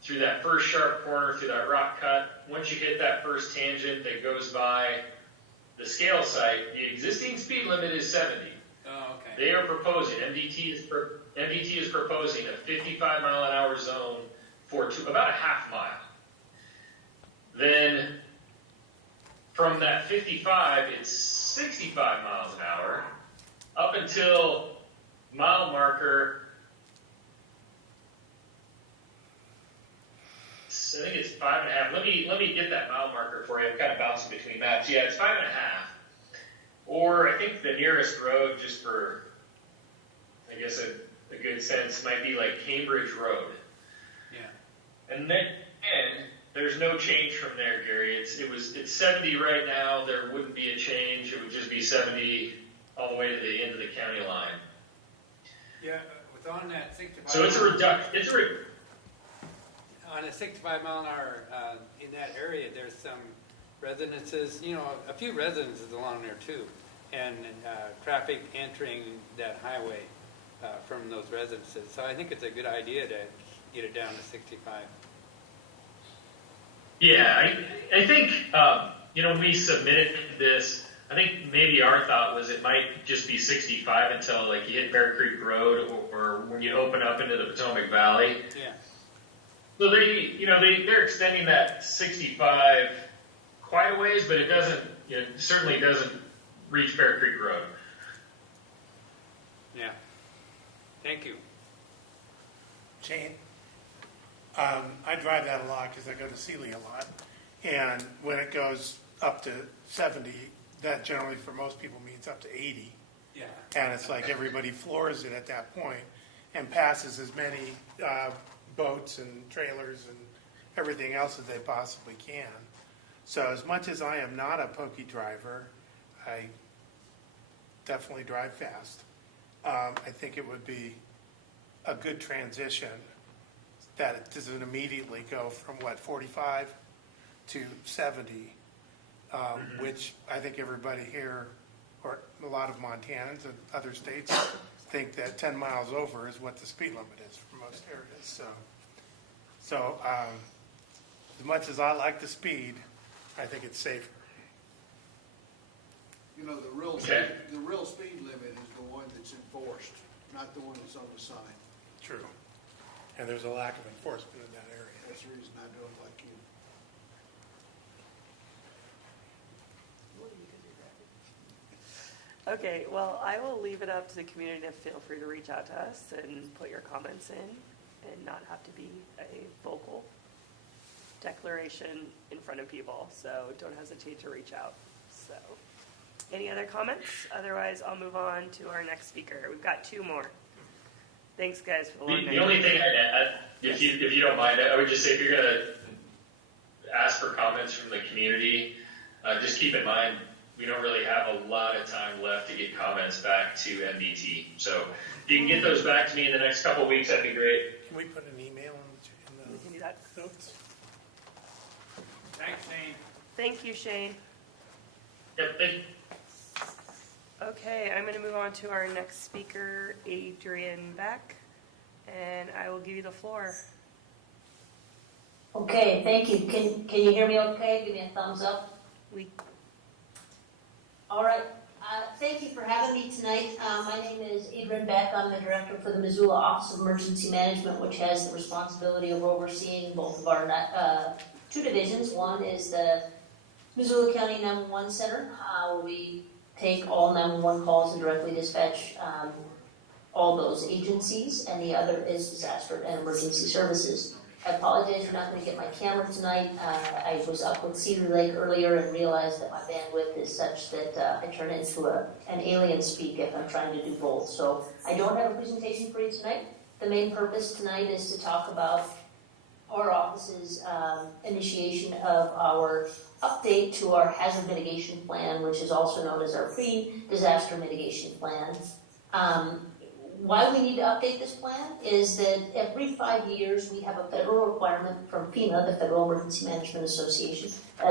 through that first sharp corner, through that rock cut. Once you hit that first tangent that goes by the scale site, the existing speed limit is 70. Oh, okay. They are proposing, MDT is proposing a 55 mile an hour zone for about a half mile. Then from that 55, it's 65 miles an hour up until mile marker, I think it's 5.5. Let me get that mile marker for you. I'm kind of bouncing between maps. Yeah, it's 5.5. Or I think the nearest road, just for, I guess, a good sense, might be like Cambridge Road. Yeah. And then there's no change from there, Gary. It's 70 right now. There wouldn't be a change. It would just be 70 all the way to the end of the county line. Yeah, with on that 65. So it's a reduction. On a 65 mile an hour in that area, there's some residences, a few residences along there too, and traffic entering that highway from those residences. So I think it's a good idea to get it down to 65. Yeah, I think, when we submitted this, I think maybe our thought was it might just be 65 until like you hit Bear Creek Road or when you open up into the Potomac Valley. Yeah. So they're extending that 65 quite a ways, but it doesn't, certainly doesn't reach Bear Creek Road. Yeah. Thank you. Jane? I drive that a lot because I go to Sealy a lot. And when it goes up to 70, that generally for most people means up to 80. Yeah. And it's like everybody floors it at that point and passes as many boats and trailers and everything else as they possibly can. So as much as I am not a pokey driver, I definitely drive fast. I think it would be a good transition that it doesn't immediately go from 45 to 70, which I think everybody here, or a lot of Montanans and other states, think that 10 miles over is what the speed limit is for most areas. So as much as I like the speed, I think it's safer. You know, the real speed limit is the one that's enforced, not the one that's on the sign. True. And there's a lack of enforcement in that area. That's the reason I do it like you. Okay, well, I will leave it up to the community to feel free to reach out to us and put your comments in and not have to be a vocal declaration in front of people. So don't hesitate to reach out. So any other comments? Otherwise, I'll move on to our next speaker. We've got two more. Thanks, guys, for the long The only thing I'd add, if you don't mind, I would just say if you're going to ask for comments from the community, just keep in mind we don't really have a lot of time left to get comments back to MDT. So if you can get those back to me in the next couple of weeks, that'd be great. Can we put an email in We can do that. the notes? Thanks, Shane. Thank you, Shane. Yep, thank you. Okay, I'm going to move on to our next speaker, Adrian Beck, and I will give you the floor. Okay, thank you. Can you hear me okay? Give me a thumbs up. All right. Thank you for having me tonight. My name is Adrian Beck. I'm the director for the Missoula Office of Emergency Management, which has the responsibility of overseeing both of our two divisions. One is the Missoula County 911 Center, where we take all 911 calls and directly dispatch all those agencies, and the other is disaster and emergency services. I apologize, you're not going to get my camera tonight. I was up with Cedar Lake earlier and realized that my bandwidth is such that I turn into an alien speak if I'm trying to do both. So I don't have a presentation for you tonight. The main purpose tonight is to talk about our office's initiation of our update to our hazard mitigation plan, which is also known as our pre-disaster mitigation plan. Why we need to update this plan is that every 5 years we have a federal requirement from FEMA, the Federal Emergency Management Association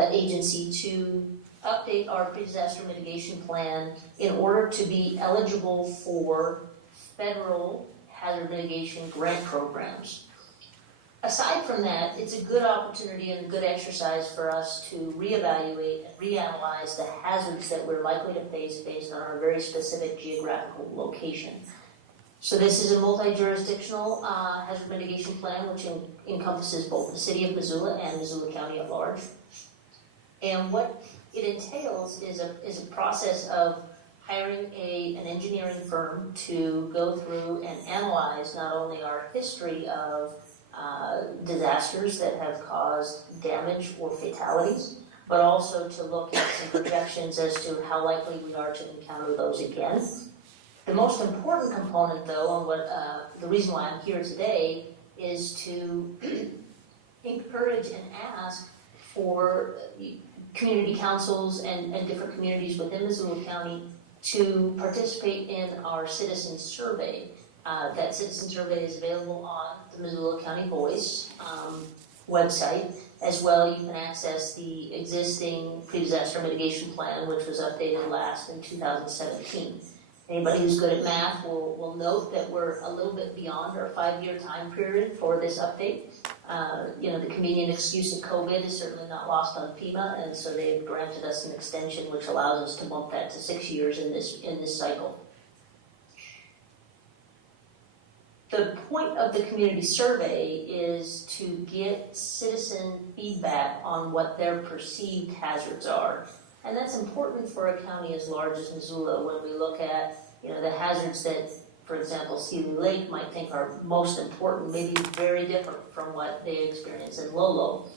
agency, to update our pre-disaster mitigation plan in order to be eligible for federal hazard mitigation grant programs. Aside from that, it's a good opportunity and a good exercise for us to reevaluate and reanalyze the hazards that we're likely to face based on our very specific geographical location. So this is a multi-jurisdictional hazard mitigation plan which encompasses both the city of Missoula and Missoula County at large. And what it entails is a process of hiring an engineering firm to go through and analyze not only our history of disasters that have caused damage or fatalities, but also to look at some projections as to how likely we are to encounter those again. The most important component, though, and what the reason why I'm here today, is to encourage and ask for community councils and different communities within Missoula County to participate in our citizen survey. That citizen survey is available on the Missoula County Voice website. As well, you can access the existing pre-disaster mitigation plan, which was updated last in 2017. Anybody who's good at math will note that we're a little bit beyond our 5-year time period for this update. The convenient excuse of COVID is certainly not lost on FEMA, and so they've granted us an extension which allows us to bump that to 6 years in this cycle. The point of the community survey is to get citizen feedback on what their perceived hazards are. And that's important for a county as large as Missoula when we look at the hazards that for example, Sealy Lake might think are most important, maybe very different from what they experience in Lolo.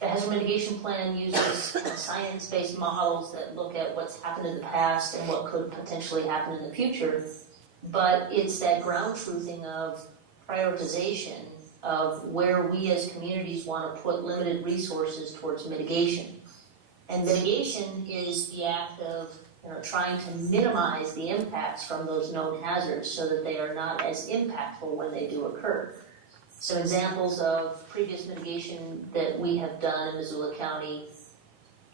The hazard mitigation plan uses science-based models that look at what's happened in the past and what could potentially happen in the future, but it's that ground truthing of prioritization of where we as communities want to put limited resources towards mitigation. And mitigation is the act of trying to minimize the impacts from those known hazards so that they are not as impactful when they do occur. Some examples of previous mitigation that we have done in Missoula County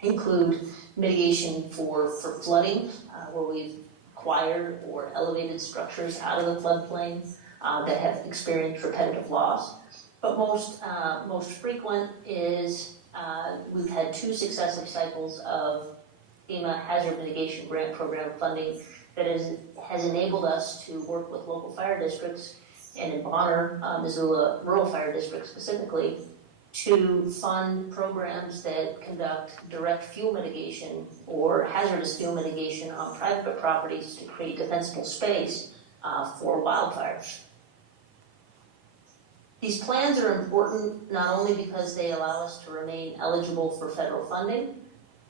include mitigation for flooding, where we've acquired or elevated structures out of the floodplain that have experienced repetitive loss. But most frequent is we've had 2 successive cycles of FEMA hazard mitigation grant program funding that has enabled us to work with local fire districts, and in Bonner, Missoula Rural Fire District specifically, to fund programs that conduct direct fuel mitigation or hazardous fuel mitigation on private properties to create defensible space for wildfires. These plans are important not only because they allow us to remain eligible for federal funding,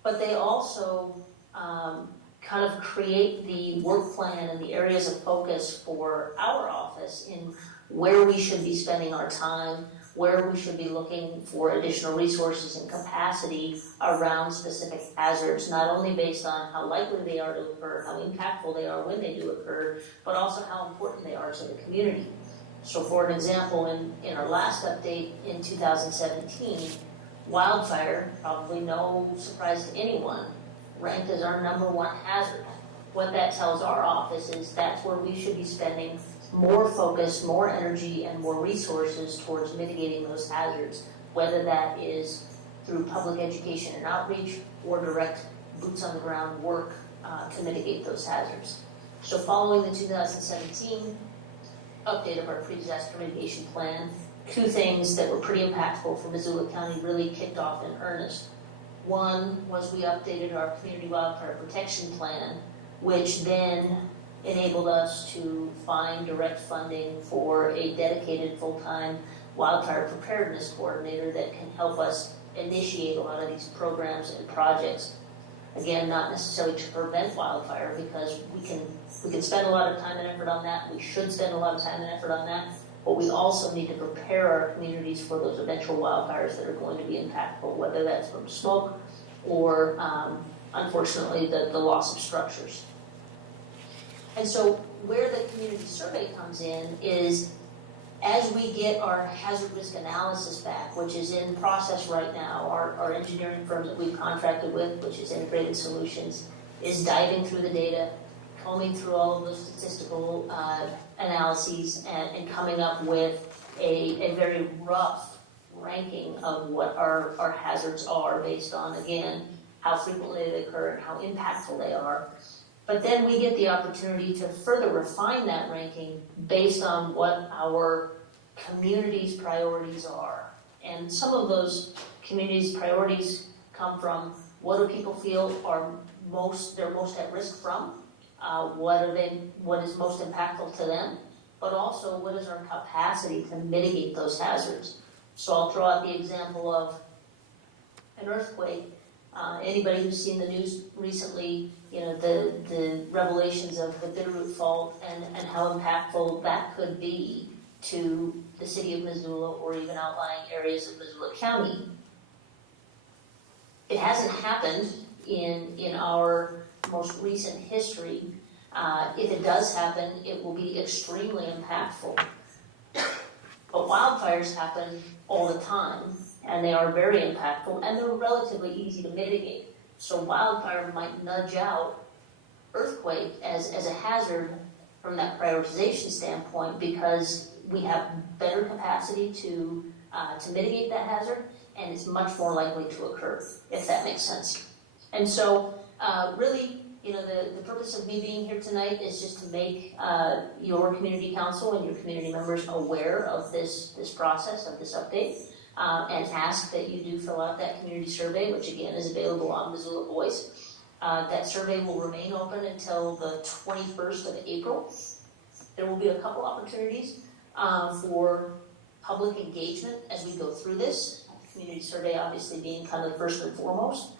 but they also kind of create the work plan and the areas of focus for our office in where we should be spending our time, where we should be looking for additional resources and capacity around specific hazards, not only based on how likely they are to occur, how impactful they are when they do occur, but also how important they are to the community. So for an example, in our last update in 2017, wildfire, probably no surprise to anyone, ranked as our #1 hazard. What that tells our office is that's where we should be spending more focus, more energy, and more resources towards mitigating those hazards, whether that is through public education and outreach or direct boots on the ground work to mitigate those hazards. So following the 2017 update of our pre-disaster mitigation plan, 2 things that were pretty impactful for Missoula County really kicked off in earnest. One was we updated our community wildfire protection plan, which then enabled us to find direct funding for a dedicated full-time wildfire preparedness coordinator that can help us initiate a lot of these programs and projects. Again, not necessarily to prevent wildfire, because we can spend a lot of time and effort on that. We should spend a lot of time and effort on that. But we also need to prepare our communities for those eventual wildfires that are going to be impactful, whether that's from smoke or, unfortunately, the loss of structures. And so where the community survey comes in is, as we get our hazard risk analysis back, which is in process right now, our engineering firm that we've contracted with, which is Integrated Solutions, is diving through the data, combing through all of those statistical analyses, and coming up with a very rough ranking of what our hazards are based on, again, how frequently they occur and how impactful they are. But then we get the opportunity to further refine that ranking based on what our community's priorities are. And some of those communities' priorities come from what do people feel are they're most at risk from, what is most impactful to them, but also what is our capacity to mitigate those hazards. So I'll throw out the example of an earthquake. Anybody who's seen the news recently, the revelations of the Bitterroot Fault and how impactful that could be to the city of Missoula or even outlying areas of Missoula County. It hasn't happened in our most recent history. If it does happen, it will be extremely impactful. But wildfires happen all the time, and they are very impactful, and they're relatively easy to mitigate. So wildfire might nudge out earthquake as a hazard from that prioritization standpoint, because we have better capacity to mitigate that hazard, and it's much more likely to occur, if that makes sense. And so really, the purpose of me being here tonight is just to make your community council and your community members aware of this process, of this update, and ask that you do fill out that community survey, which again is available on Missoula Voice. That survey will remain open until the 21st of April. There will be a couple opportunities for public engagement as we go through this. Community survey obviously being kind of the first and foremost.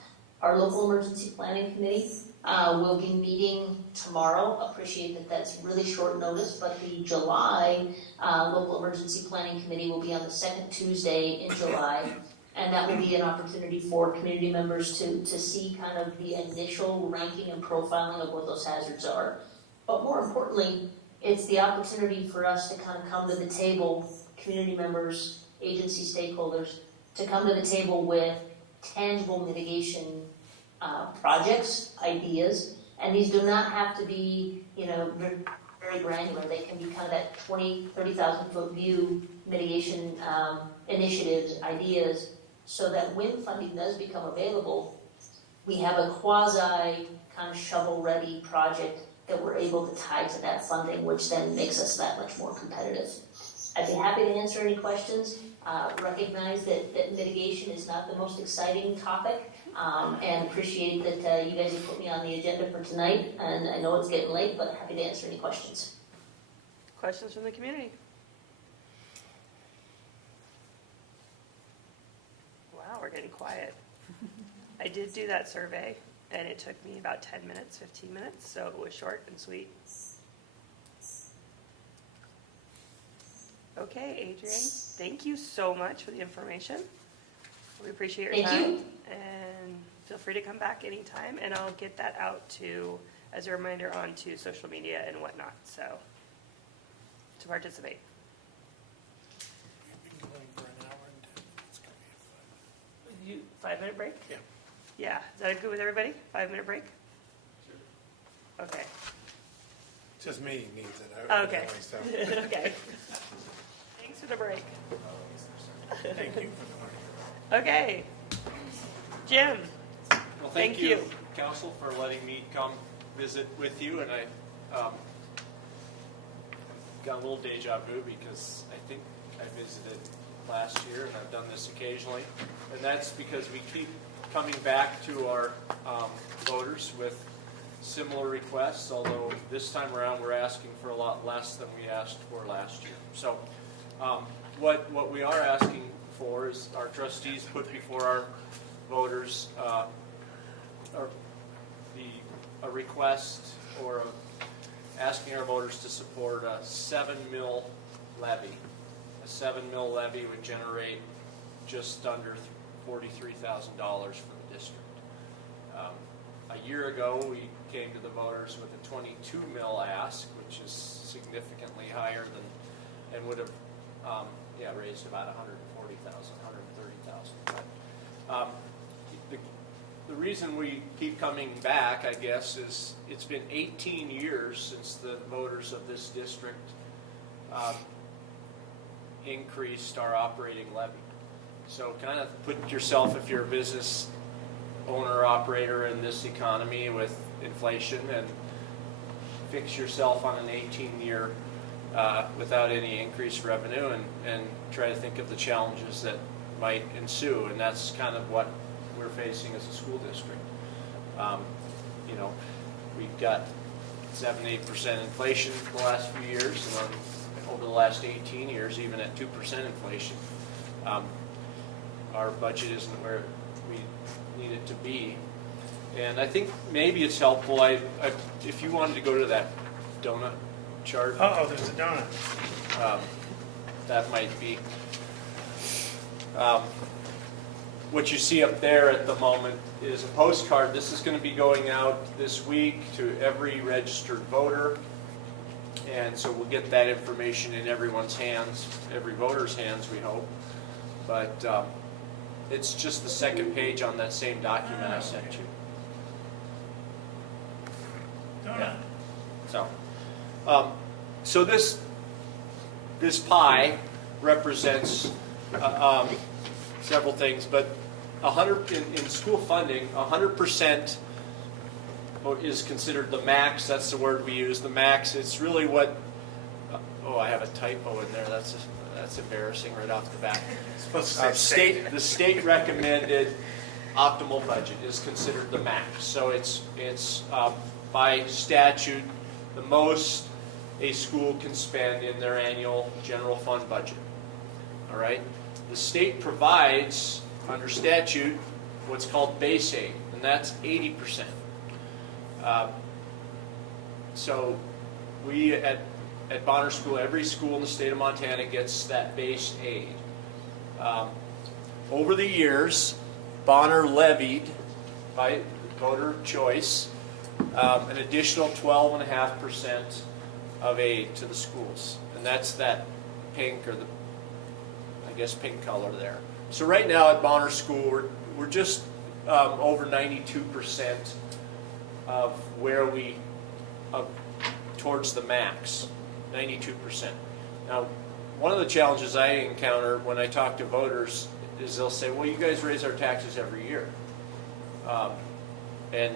Our local emergency planning committee will be meeting tomorrow. Appreciate that that's really short notice, but the July local emergency planning committee will be on the second Tuesday in July. And that will be an opportunity for community members to see kind of the initial ranking and profiling of what those hazards are. But more importantly, it's the opportunity for us to kind of come to the table, community members, agency stakeholders, to come to the table with tangible mitigation projects, ideas, and these do not have to be, very granular. They can be kind of that 20, 30,000 foot view mitigation initiatives, ideas, so that when funding does become available, we have a quasi kind of shovel-ready project that we're able to tie to that funding, which then makes us that much more competitive. I'd be happy to answer any questions. Recognize that mitigation is not the most exciting topic, and appreciate that you guys have put me on the agenda for tonight. And I know it's getting late, but happy to answer any questions. Questions from the community? Wow, we're getting quiet. I did do that survey, and it took me about 10 minutes, 15 minutes, so it was short and sweet. Okay, Adrian, thank you so much for the information. We appreciate your Thank time. you. And feel free to come back anytime, and I'll get that out as a reminder onto social media and whatnot, so, to participate. We've been going for an hour and 10 minutes. It's gonna be a 5-minute break? Yeah. Yeah, is that good with everybody? 5-minute break? Sure. Okay. Just me needs it. Okay. So, Okay. Thanks for the break. thank you for the morning. Okay. Jim, Well, Thank thank you. you, council, for letting me come visit with you, and I got a little deja vu because I think I visited last year, and I've done this occasionally, and that's because we keep coming back to our voters with similar requests, although this time around we're asking for a lot less than we asked for last year. So what we are asking for is our trustees put before our voters a request or asking our voters to support a 7 mil levy. A 7 mil levy would generate just under $43,000 for the district. A year ago, we came to the voters with a 22 mil ask, which is significantly higher than, and would have raised about 140,000, 130,000. But the reason we keep coming back, I guess, is it's been 18 years since the voters of this district increased our operating levy. So kind of put yourself, if you're a business owner, operator in this economy with inflation, and fix yourself on an 18-year without any increased revenue, and try to think of the challenges that might ensue. And that's kind of what we're facing as a school district. We've got 7-8% inflation the last few years, and over the last 18 years, even at 2% inflation, our budget isn't where we need it to be. And I think maybe it's helpful, if you wanted to go to that donut chart. Oh, there's a donut. That might be. What you see up there at the moment is a postcard. This is going to be going out this week to every registered voter. And so we'll get that information in everyone's hands, every voter's hands, we hope. But it's just the second page on that same document I sent you. Donut. Yeah. So this pie represents several things, but 100 in school funding, 100% is considered the max. That's the word we use. The max. It's really what. I have a typo in there. That's embarrassing right off the bat. The state recommended optimal budget is considered the max. So it's by statute the most a school can spend in their annual general fund budget. All right? The state provides, under statute, what's called base aid, and that's 80%. So we at Bonner School, every school in the state of Montana gets that base aid. Over the years, Bonner levied, by voter choice, an additional 12.5% of aid to the schools. And that's that pink, or the, I guess, pink color there. So right now at Bonner School, we're just over 92% of where we, towards the max, 92%. Now, one of the challenges I encounter when I talk to voters is they'll say, well, you guys raise our taxes every year. And,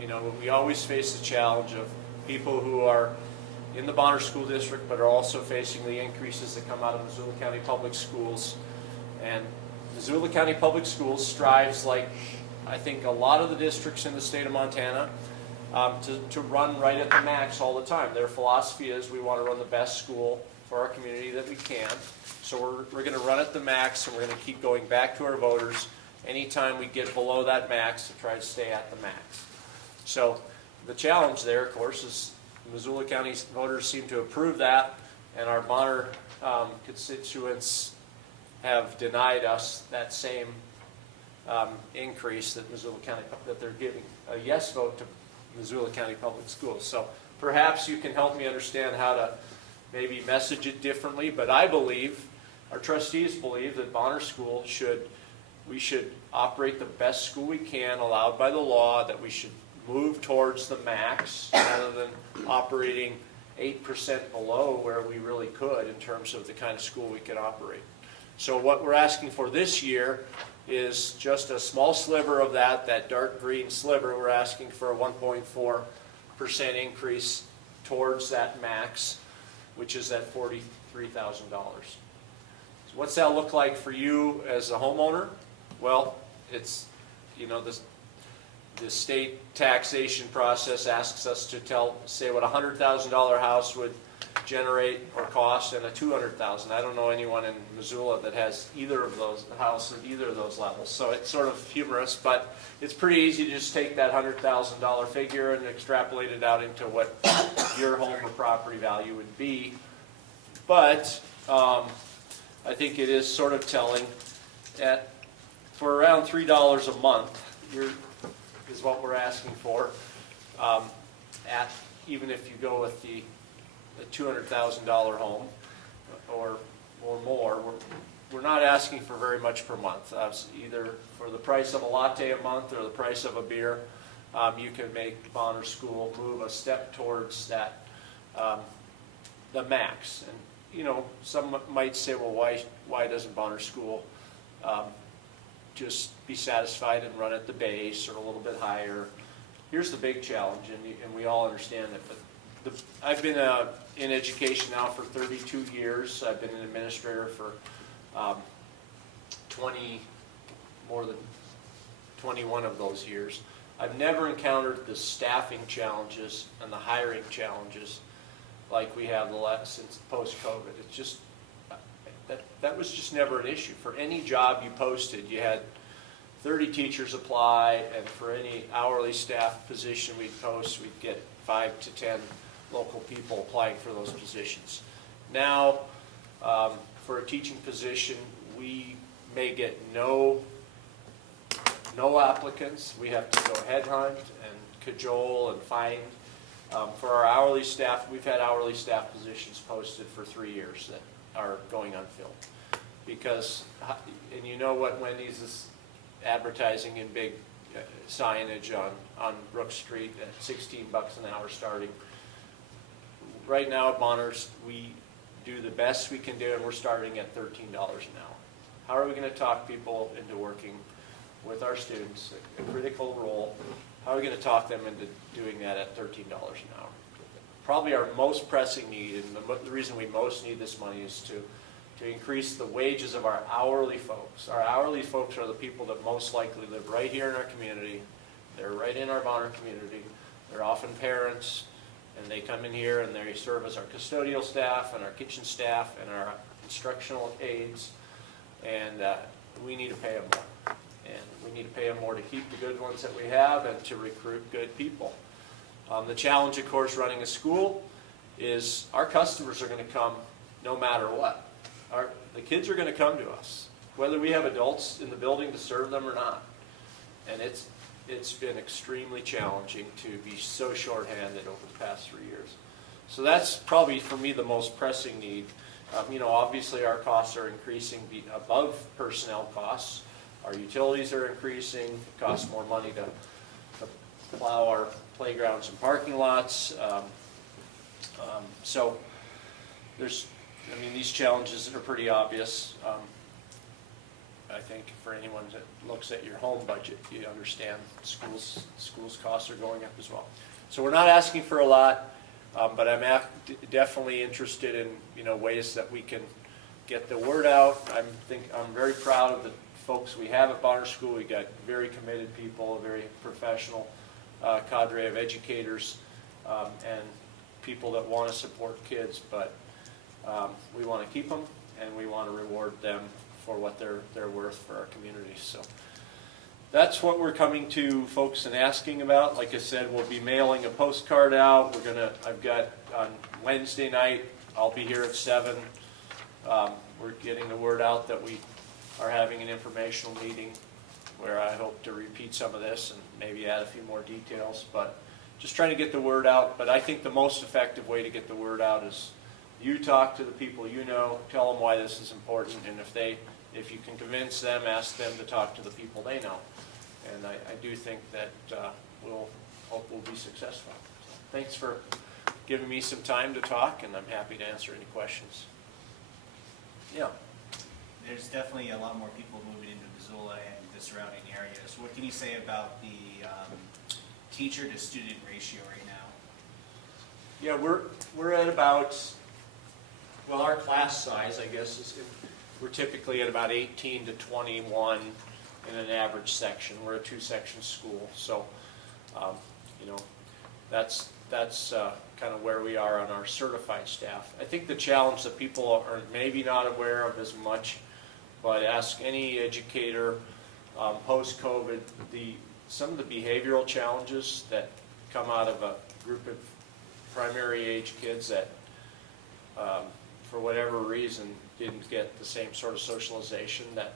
you know, we always face the challenge of people who are in the Bonner School District but are also facing the increases that come out of Missoula County Public Schools. And Missoula County Public Schools strives, like I think a lot of the districts in the state of Montana, to run right at the max all the time. Their philosophy is we want to run the best school for our community that we can. So we're going to run at the max, and we're going to keep going back to our voters anytime we get below that max to try to stay at the max. So the challenge there, of course, is Missoula County voters seem to approve that, and our Bonner constituents have denied us that same increase that Missoula County, that they're giving a yes vote to Missoula County Public Schools. So perhaps you can help me understand how to maybe message it differently, but I believe, our trustees believe that Bonner School we should operate the best school we can, allowed by the law, that we should move towards the max rather than operating 8% below where we really could in terms of the kind of school we could operate. So what we're asking for this year is just a small sliver of that dark green sliver. We're asking for a 1.4% increase towards that max, which is that $43,000. So what's that look like for you as a homeowner? Well, it's, you know, the state taxation process asks us to say what a $100,000 house would generate or cost, and a $200,000. I don't know anyone in Missoula that has either of those, a house at either of those levels. So it's sort of humorous, but it's pretty easy to just take that $100,000 figure and extrapolate it out into what your home or property value would be. But I think it is sort of telling that for around $3 a month is what we're asking for. Even if you go with the $200,000 home or more, we're not asking for very much per month. Either for the price of a latte a month or the price of a beer, you can make Bonner School move a step towards that, the max. And you know, some might say, well, why doesn't Bonner School just be satisfied and run at the base or a little bit higher? Here's the big challenge, and we all understand it, but I've been in education now for 32 years. I've been an administrator for more than 21 of those years. I've never encountered the staffing challenges and the hiring challenges like we have since post-COVID. It's just, that was just never an issue. For any job you posted, you had 30 teachers apply, and for any hourly staff position we'd post, we'd get 5 to 10 local people applying for those positions. Now, for a teaching position, we may get no applicants. We have to go headhunt and cajole and find. For our hourly staff, we've had hourly staff positions posted for 3 years that are going unfilled. Because, and you know what Wendy's is advertising in big signage on Brook Street at $16 an hour starting. Right now at Bonner's, we do the best we can do, and we're starting at $13 an hour. How are we going to talk people into working with our students, a critical role? How are we going to talk them into doing that at $13 an hour? Probably our most pressing need, and the reason we most need this money, is to increase the wages of our hourly folks. Our hourly folks are the people that most likely live right here in our community. They're right in our Bonner community. They're often parents. And they come in here and they serve as our custodial staff and our kitchen staff and our instructional aides. And we need to pay them more. And we need to pay them more to keep the good ones that we have and to recruit good people. The challenge, of course, running a school is our customers are going to come no matter what. The kids are going to come to us, whether we have adults in the building to serve them or not. And it's been extremely challenging to be so shorthanded over the past 3 years. So that's probably, for me, the most pressing need. Obviously our costs are increasing above personnel costs. Our utilities are increasing. It costs more money to plow our playgrounds and parking lots. So these challenges are pretty obvious. I think for anyone that looks at your home budget, you understand schools costs are going up as well. So we're not asking for a lot, but I'm definitely interested in ways that we can get the word out. I'm very proud of the folks we have at Bonner School. We got very committed people, a very professional cadre of educators, and people that want to support kids, but we want to keep them and we want to reward them for what they're worth for our community. So that's what we're coming to folks and asking about. Like I said, we'll be mailing a postcard out. I've got on Wednesday night, I'll be here at 7. We're getting the word out that we are having an informational meeting where I hope to repeat some of this and maybe add a few more details, but just trying to get the word out. But I think the most effective way to get the word out is you talk to the people you know, tell them why this is important, and if you can convince them, ask them to talk to the people they know. And I do think that we'll be successful. So thanks for giving me some time to talk, and I'm happy to answer any questions. Yeah. There's definitely a lot more people moving into Missoula and the surrounding areas. What can you say about the teacher to student ratio right now? Yeah, we're at about, well, our class size, I guess, we're typically at about 18 to 21 in an average section. We're a 2-section school, so that's kind of where we are on our certified staff. I think the challenge that people are maybe not aware of as much, but ask any educator post-COVID, some of the behavioral challenges that come out of a group of primary age kids that for whatever reason didn't get the same sort of socialization that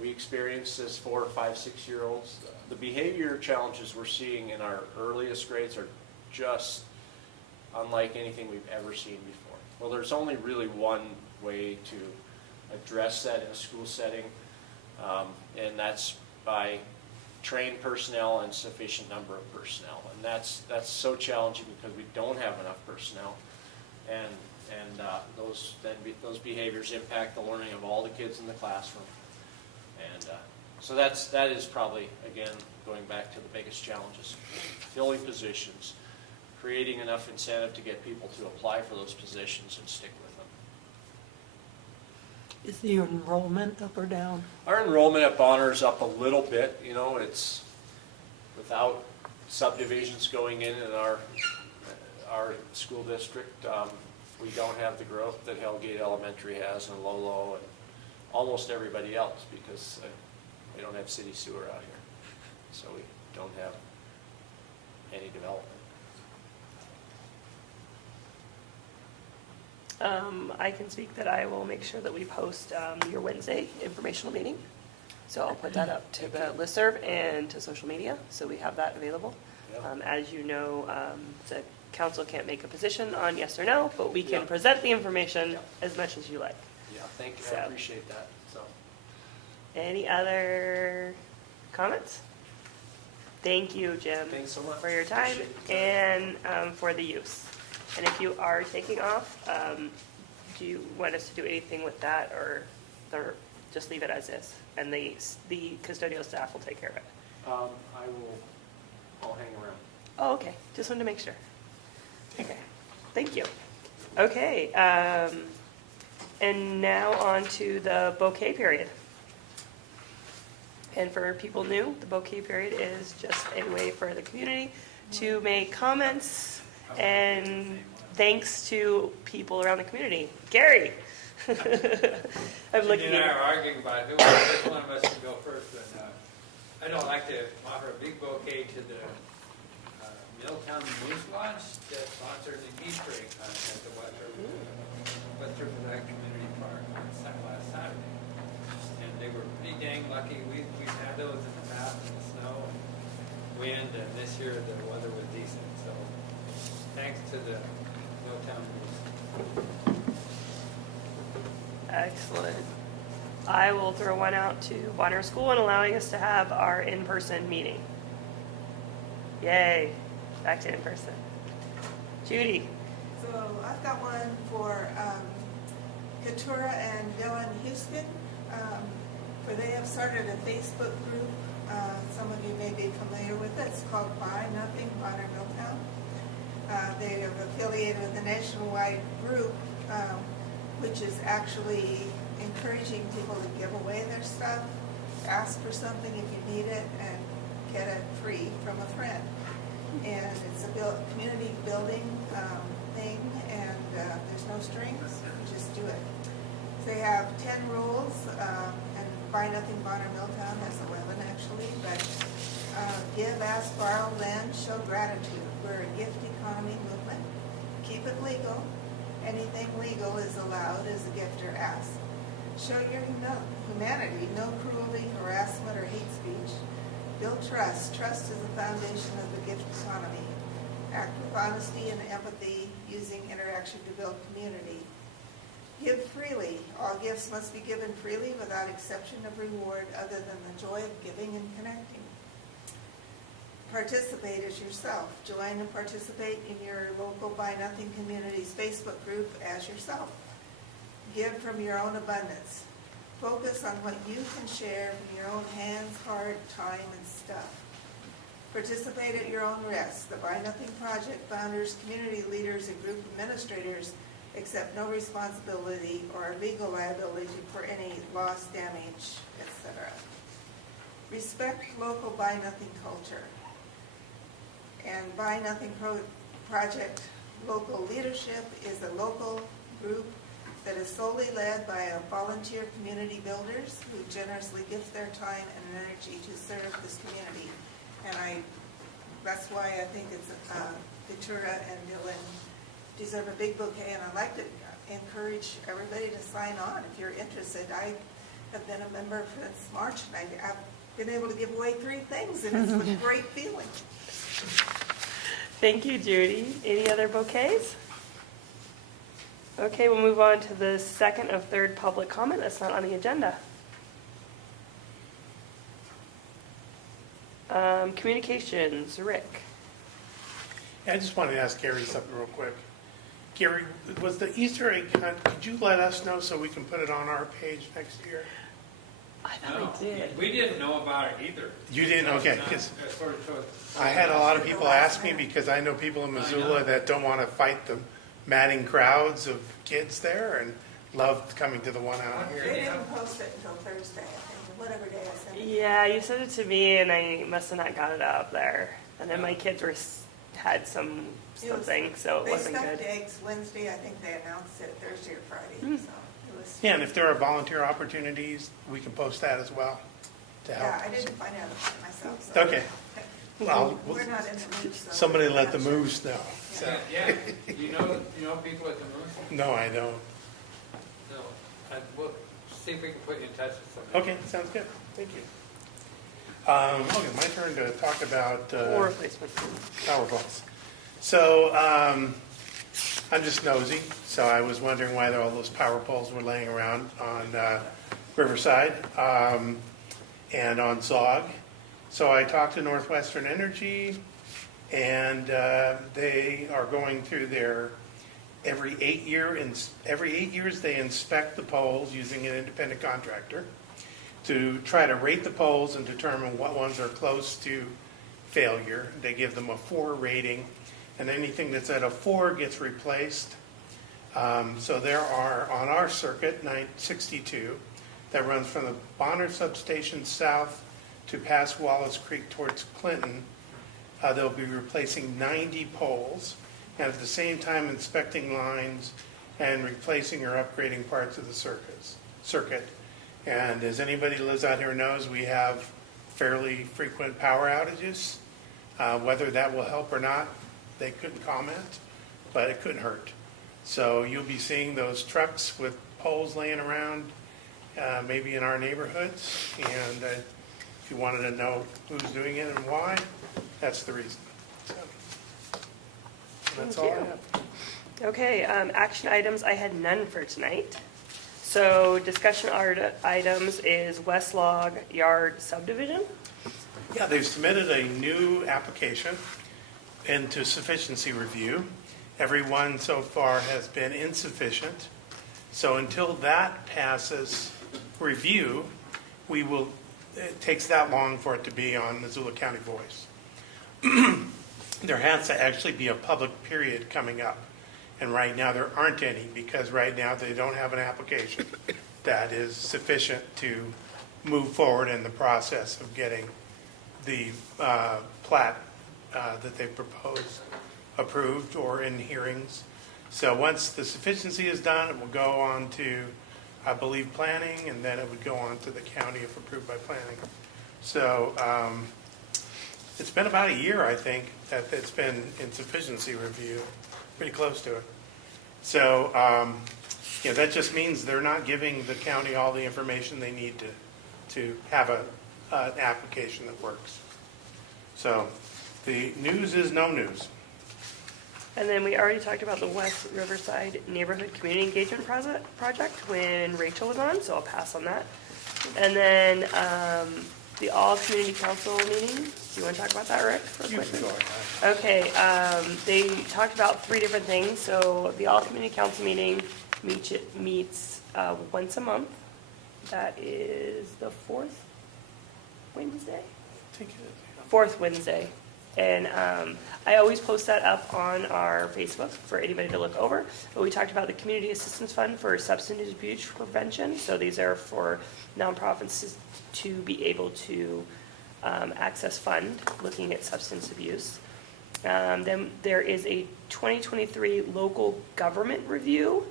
we experienced as 4, 5, 6-year-olds. The behavior challenges we're seeing in our earliest grades are just unlike anything we've ever seen before. Well, there's only really one way to address that in a school setting, and that's by trained personnel and sufficient number of personnel. And that's so challenging because we don't have enough personnel, and those behaviors impact the learning of all the kids in the classroom. And so that is probably, again, going back to the biggest challenges: filling positions, creating enough incentive to get people to apply for those positions and stick with them. Is the enrollment up or down? Our enrollment at Bonner is up a little bit. It's without subdivisions going in our school district. We don't have the growth that Hellgate Elementary has and Lolo and almost everybody else, because we don't have city sewer out here, so we don't have any development. I can speak that I will make sure that we post your Wednesday informational meeting. So I'll put that up to the listserv and to social media, so we have that available. Yep. As you know, the council can't make a position on yes or no, but we can Yep. present the information Yep. as much as you like. Yeah, thank you. So. I appreciate that. So. Any other comments? Thank you, Jim. Thanks so much. For your time and for the use. And if you are taking off, do you want us to do anything with that, or just leave it as is? And the custodial staff will take care of it. I'll hang around. Oh, okay. Just wanted to make sure. Okay. Thank you. Okay. And now on to the bouquet period. And for people new, the bouquet period is just a way for the community to make comments And thanks to people around the community. Gary. I'm looking Cindy and I at are arguing about which one of us should go first, and I don't like to offer a big bouquet to the Milltown Moose Launch that sponsored the Easter egg contest at West River Community Park on last Saturday. And they were pretty dang lucky. We've had those in the past in the snow and wind, and this year the weather was decent. So thanks to the Milltown Moose. Excellent. I will throw one out to Bonner School and allowing us to have our in-person meeting. Yay, back to in-person. Judy. So I've got one for Katura and Dylan Houston, where they have started a Facebook group. Some of you may be familiar with it. It's called Buy Nothing, Bonner Milltown. They have affiliated with a nationwide group, which is actually encouraging people to give away their stuff, ask for something if you need it, and get it free from a friend. And it's a community building thing, and there's no strings, you just do it. They have 10 rules, and Buy Nothing Bonner Milltown has 11 actually, but give, ask, borrow, lend, show gratitude. We're a gift economy movement. Keep it legal. Anything legal is allowed as a gift or ask. Show your humanity, no cruelty, harassment, or hate speech. Build trust. Trust is the foundation of the gift economy. Act with honesty and empathy, using interaction to build community. Give freely. All gifts must be given freely without exception of reward other than the joy of giving and connecting. Participate as yourself. Join and participate in your local Buy Nothing community's Facebook group as yourself. Give from your own abundance. Focus on what you can share from your own hands, heart, time, and stuff. Participate at your own risk. The Buy Nothing Project founders, community leaders, and group administrators accept no responsibility or legal liability for any loss, damage, etc. Respect local Buy Nothing culture. And Buy Nothing Project local leadership is a local group that is solely led by volunteer community builders who generously gift their time and energy to serve this community. And that's why I think it's Katura and Dylan deserve a big bouquet, and I'd like to encourage everybody to sign on if you're interested. I have been a member since March, and I've been able to give away 3 things, and it's a great feeling. Thank you, Judy. Any other bouquets? Okay, we'll move on to the second of third public comment that's not on the agenda. Communications, Rick. Yeah, I just wanted to ask Gary something real quick. Gary, was the Easter egg hunt, could you let us know so we can put it on our page next year? I thought we did. We didn't know about it either. You didn't? Okay. It's not- 'Cause it's sort of- I had a lot of people ask me because I know people in Missoula that don't want to fight the madding crowds of kids there and loved coming to the one out They here. didn't post it until Thursday, I think, whatever day I sent it. Yeah, you sent it to me, and I must have not got it up there. And then my kids had something, so it wasn't They good. stuffed eggs Wednesday, I think they announced it Thursday or Friday, so it was. Yeah, and if there are volunteer opportunities, we can post that as well to help. Yeah, I didn't find out about it myself, so. Okay. Well, We're not in the mood, so. somebody let the I'm not sure. moves know. So. Yeah, you know people at the Moose? No, I don't. No, we'll see if we can put you in touch with somebody. Okay, sounds good. Thank you. Okay, my turn to talk about Or replacement. power poles. So I'm just nosy, so I was wondering why all those power poles were laying around on Riverside and on Zog. So I talked to Northwestern Energy, and they are going through their every 8 years they inspect the poles using an independent contractor to try to rate the poles and determine what ones are close to failure. They give them a 4 rating, and anything that's at a 4 gets replaced. So there are, on our circuit, 962, that runs from the Bonner substation south to past Wallace Creek towards Clinton. They'll be replacing 90 poles, and at the same time inspecting lines and replacing or upgrading parts of the circuit. And as anybody who lives out here knows, we have fairly frequent power outages. Whether that will help or not, they couldn't comment, but it couldn't hurt. So you'll be seeing those trucks with poles laying around, maybe in our neighborhoods. And if you wanted to know who's doing it and why, that's the reason. So that's all I have. Okay, action items, I had none for tonight. So discussion items is West Log Yard subdivision. Yeah, they've submitted a new application into sufficiency review. Everyone so far has been insufficient. So until that passes review, it takes that long for it to be on Missoula County Voice. There has to actually be a public period coming up. And right now there aren't any, because right now they don't have an application that is sufficient to move forward in the process of getting the plat that they propose approved or in hearings. So once the sufficiency is done, it will go on to, I believe, planning, and then it would go on to the county if approved by planning. So it's been about a year, I think, that it's been in sufficiency review, pretty close to it. So that just means they're not giving the county all the information they need to have an application that works. So the news is no news. And then we already talked about the West Riverside Neighborhood Community Engagement Project when Rachel was on, so I'll pass on that. And then the All Community Council meeting. Do you want to talk about that, Rick, real quickly? Okay, they talked about 3 different things. So the All Community Council meeting meets once a month. That is the 4th Wednesday? Fourth Wednesday. And I always post that up on our Facebook for anybody to look over. But we talked about the Community Assistance Fund for Substance Abuse Prevention. So these are for nonprofits to be able to access fund looking at substance abuse. Then there is a 2023 local government review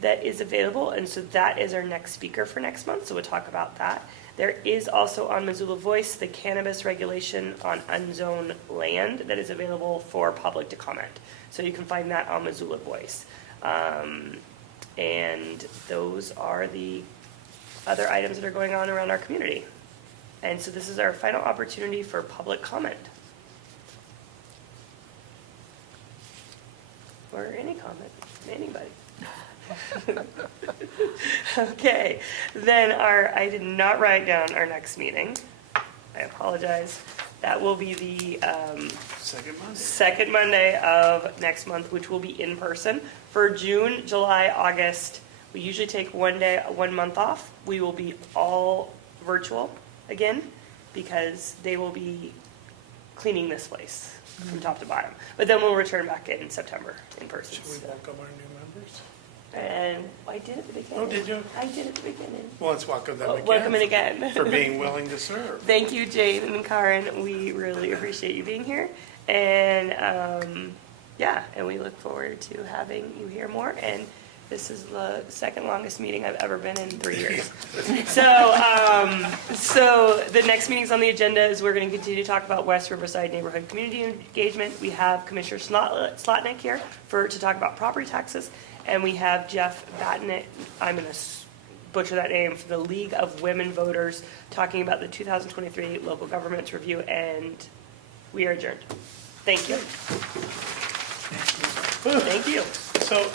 that is available. And so that is our next speaker for next month. So we'll talk about that. There is also on Missoula Voice the cannabis regulation on unzoned land that is available for public to comment. So you can find that on Missoula Voice. And those are the other items that are going on around our community. And so this is our final opportunity for public comment. Or any comment, anybody. Okay, then I did not write down our next meeting. I apologize. That will be the second Monday of next month, which will be in person. For June, July, August, we usually take 1 month off. We will be all virtual again because they will be cleaning this place from top to bottom. But then we'll return back in September in person. Should we welcome our new members? And I did at the beginning. Oh, did you? I did at the beginning. Well, let's welcome them again. Welcome in again. For being willing to serve. Thank you, Jane and Karen. We really appreciate you being here. And and we look forward to having you here more. And this is the second longest meeting I've ever been in 3 years. So the next meetings on the agenda is we're going to continue to talk about West Riverside Neighborhood Community Engagement. We have Commissioner Slotnick here to talk about property taxes. And we have Jeff Battenett, I'm going to butcher that name, for the League of Women Voters, talking about the 2023 local governments review. And we are adjourned. Thank you. Thank you. So